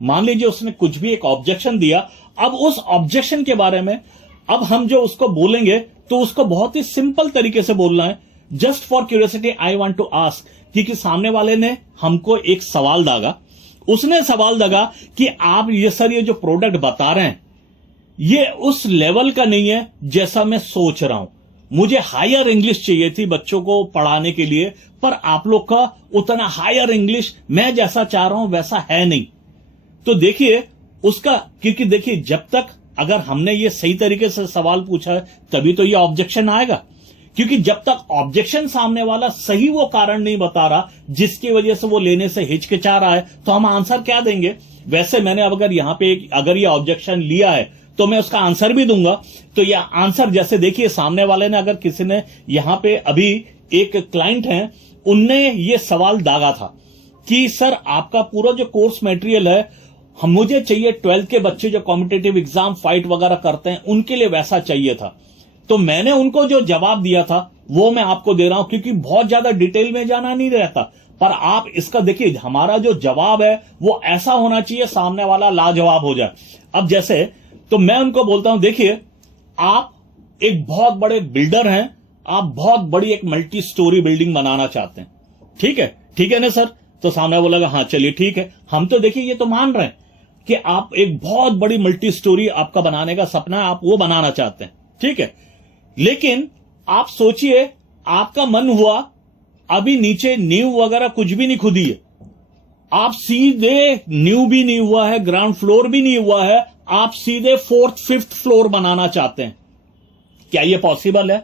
मान लीजिए उसने कुछ भी एक ऑब्जेक्शन दिया, अब उस ऑब्जेक्शन के बारे में अब हम जो उसको बोलेंगे तो उसको बहुत ही सिंपल तरीके से बोलना है, just for curiosity I want to ask. क्योंकि सामने वाले ने हमको एक सवाल दागा, उसने सवाल दागा कि आप ये सर ये जो प्रोडक्ट बता रहे हैं ये उस लेवल का नहीं है जैसा मैं सोच रहा हूं, मुझे हायर इंग्लिश चाहिए थी बच्चों को पढ़ाने के लिए, पर आप लोग का उतना हायर इंग्लिश मैं जैसा चाह रहा हूं वैसा है नहीं। तो देखिए उसका, क्योंकि देखिए जब तक अगर हमने ये सही तरीके से सवाल पूछा है तभी तो ये ऑब्जेक्शन आएगा, क्योंकि जब तक ऑब्जेक्शन सामने वाला सही वो कारण नहीं बता रहा जिसकी वजह से वो लेने से हिचकिचा रहा है, तो हम आंसर क्या देंगे? वैसे मैंने अगर यहां पे अगर ये ऑब्जेक्शन लिया है तो मैं उसका आंसर भी दूंगा। तो यह आंसर, जैसे देखिए सामने वाले ने, अगर किसी ने यहां पे अभी एक क्लाइंट है, उनने ये सवाल दागा था कि सर आपका पूरा जो कोर्स मटेरियल है हम मुझे चाहिए 12th के बच्चे जो कॉम्पिटिटिव एग्जाम फाइट वगैरह करते हैं उनके लिए वैसा चाहिए था। तो मैंने उनको जो जवाब दिया था वो मैं आपको दे रहा हूं, क्योंकि बहुत ज्यादा डिटेल में जाना नहीं रहता, पर आप इसका देखिए हमारा जो जवाब है वो ऐसा होना चाहिए सामने वाला लाजवाब हो जाए। अब जैसे तो मैं उनको बोलता हूं, देखिए आप एक बहुत बड़े बिल्डर हैं, आप बहुत बड़ी एक मल्टी स्टोरी बिल्डिंग बनाना चाहते हैं, ठीक है ना सर? तो सामने बोलेगा हाँ चलिए ठीक है। हम तो देखिए ये तो मान रहे हैं कि आप एक बहुत बड़ी मल्टी स्टोरी आपका बनाने का सपना है, आप वो बनाना चाहते हैं, ठीक है। लेकिन आप सोचिए आपका मन हुआ अभी नीचे नींव वगैरह कुछ भी नहीं खुदी है, आप सीधे नींव भी नहीं हुआ है, ग्राउंड फ्लोर भी नहीं हुआ है, आप सीधे 4th 5th फ्लोर बनाना चाहते हैं। क्या ये पॉसिबल है?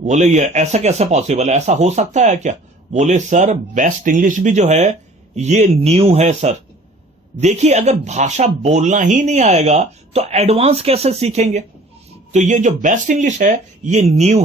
बोले ये ऐसा कैसे पॉसिबल है, ऐसा हो सकता है क्या? बोले सर बेस्ट इंग्लिश भी जो है ये न्यू है सर। देखिए अगर भाषा बोलना ही नहीं आएगा तो एडवांस कैसे सीखेंगे? तो ये जो बेस्ट इंग्लिश है ये न्यू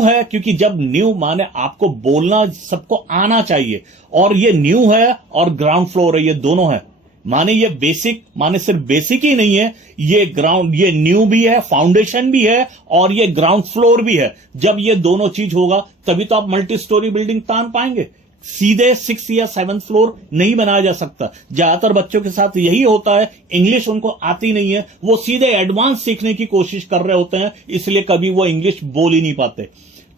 है, क्योंकि जब न्यू माने आपको बोलना सबको आना चाहिए, और ये न्यू है और ग्राउंड फ्लोर है, ये दोनों है। माने ये बेसिक, माने सिर्फ बेसिक ही नहीं है, ये ग्राउंड, ये न्यू भी है, फाउंडेशन भी है, और ये ग्राउंड फ्लोर भी है। जब ये दोनों चीज होगा तभी तो आप मल्टी स्टोरी बिल्डिंग तान पाएंगे। सीधे 6th या 7th फ्लोर नहीं बनाया जा सकता। ज्यादातर बच्चों के साथ यही होता है, इंग्लिश उनको आती नहीं है, वो सीधे एडवांस सीखने की कोशिश कर रहे होते हैं, इसलिए कभी वो इंग्लिश बोल ही नहीं पाते।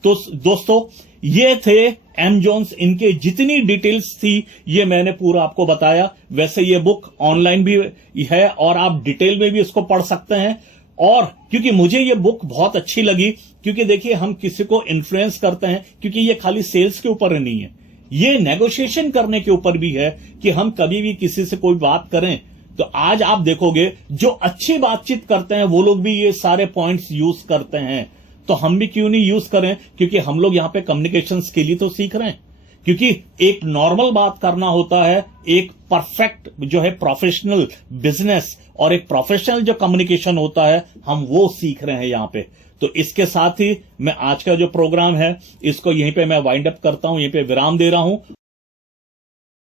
तो दोस्तों ये थे एम जोन्स, इनके जितनी डिटेल्स थी ये मैंने पूरा आपको बताया। वैसे ये बुक ऑनलाइन भी है और आप डिटेल में भी इसको पढ़ सकते हैं। और क्योंकि मुझे ये बुक बहुत अच्छी लगी, क्योंकि देखिए हम किसी को इन्फ्लुएंस करते हैं, क्योंकि ये खाली सेल्स के ऊपर नहीं है, ये नेगोशिएशन करने के ऊपर भी है कि हम कभी भी किसी से कोई बात करें तो आज आप देखोगे जो अच्छी बातचीत करते हैं वो लोग भी ये सारे पॉइंट्स यूज करते हैं, तो हम भी क्यों नहीं यूज करें? क्योंकि हम लोग यहां पे कम्युनिकेशन स्किल ही तो सीख रहे हैं। क्योंकि एक नॉर्मल बात करना होता है, एक परफेक्ट जो है प्रोफेशनल बिजनेस और एक प्रोफेशनल जो कम्युनिकेशन होता है, हम वो सीख रहे हैं यहां पे। तो इसके साथ ही मैं आज का जो प्रोग्राम है इसको यहीं पे मैं वाइंड अप करता हूं, यहीं पे विराम दे रहा हूं।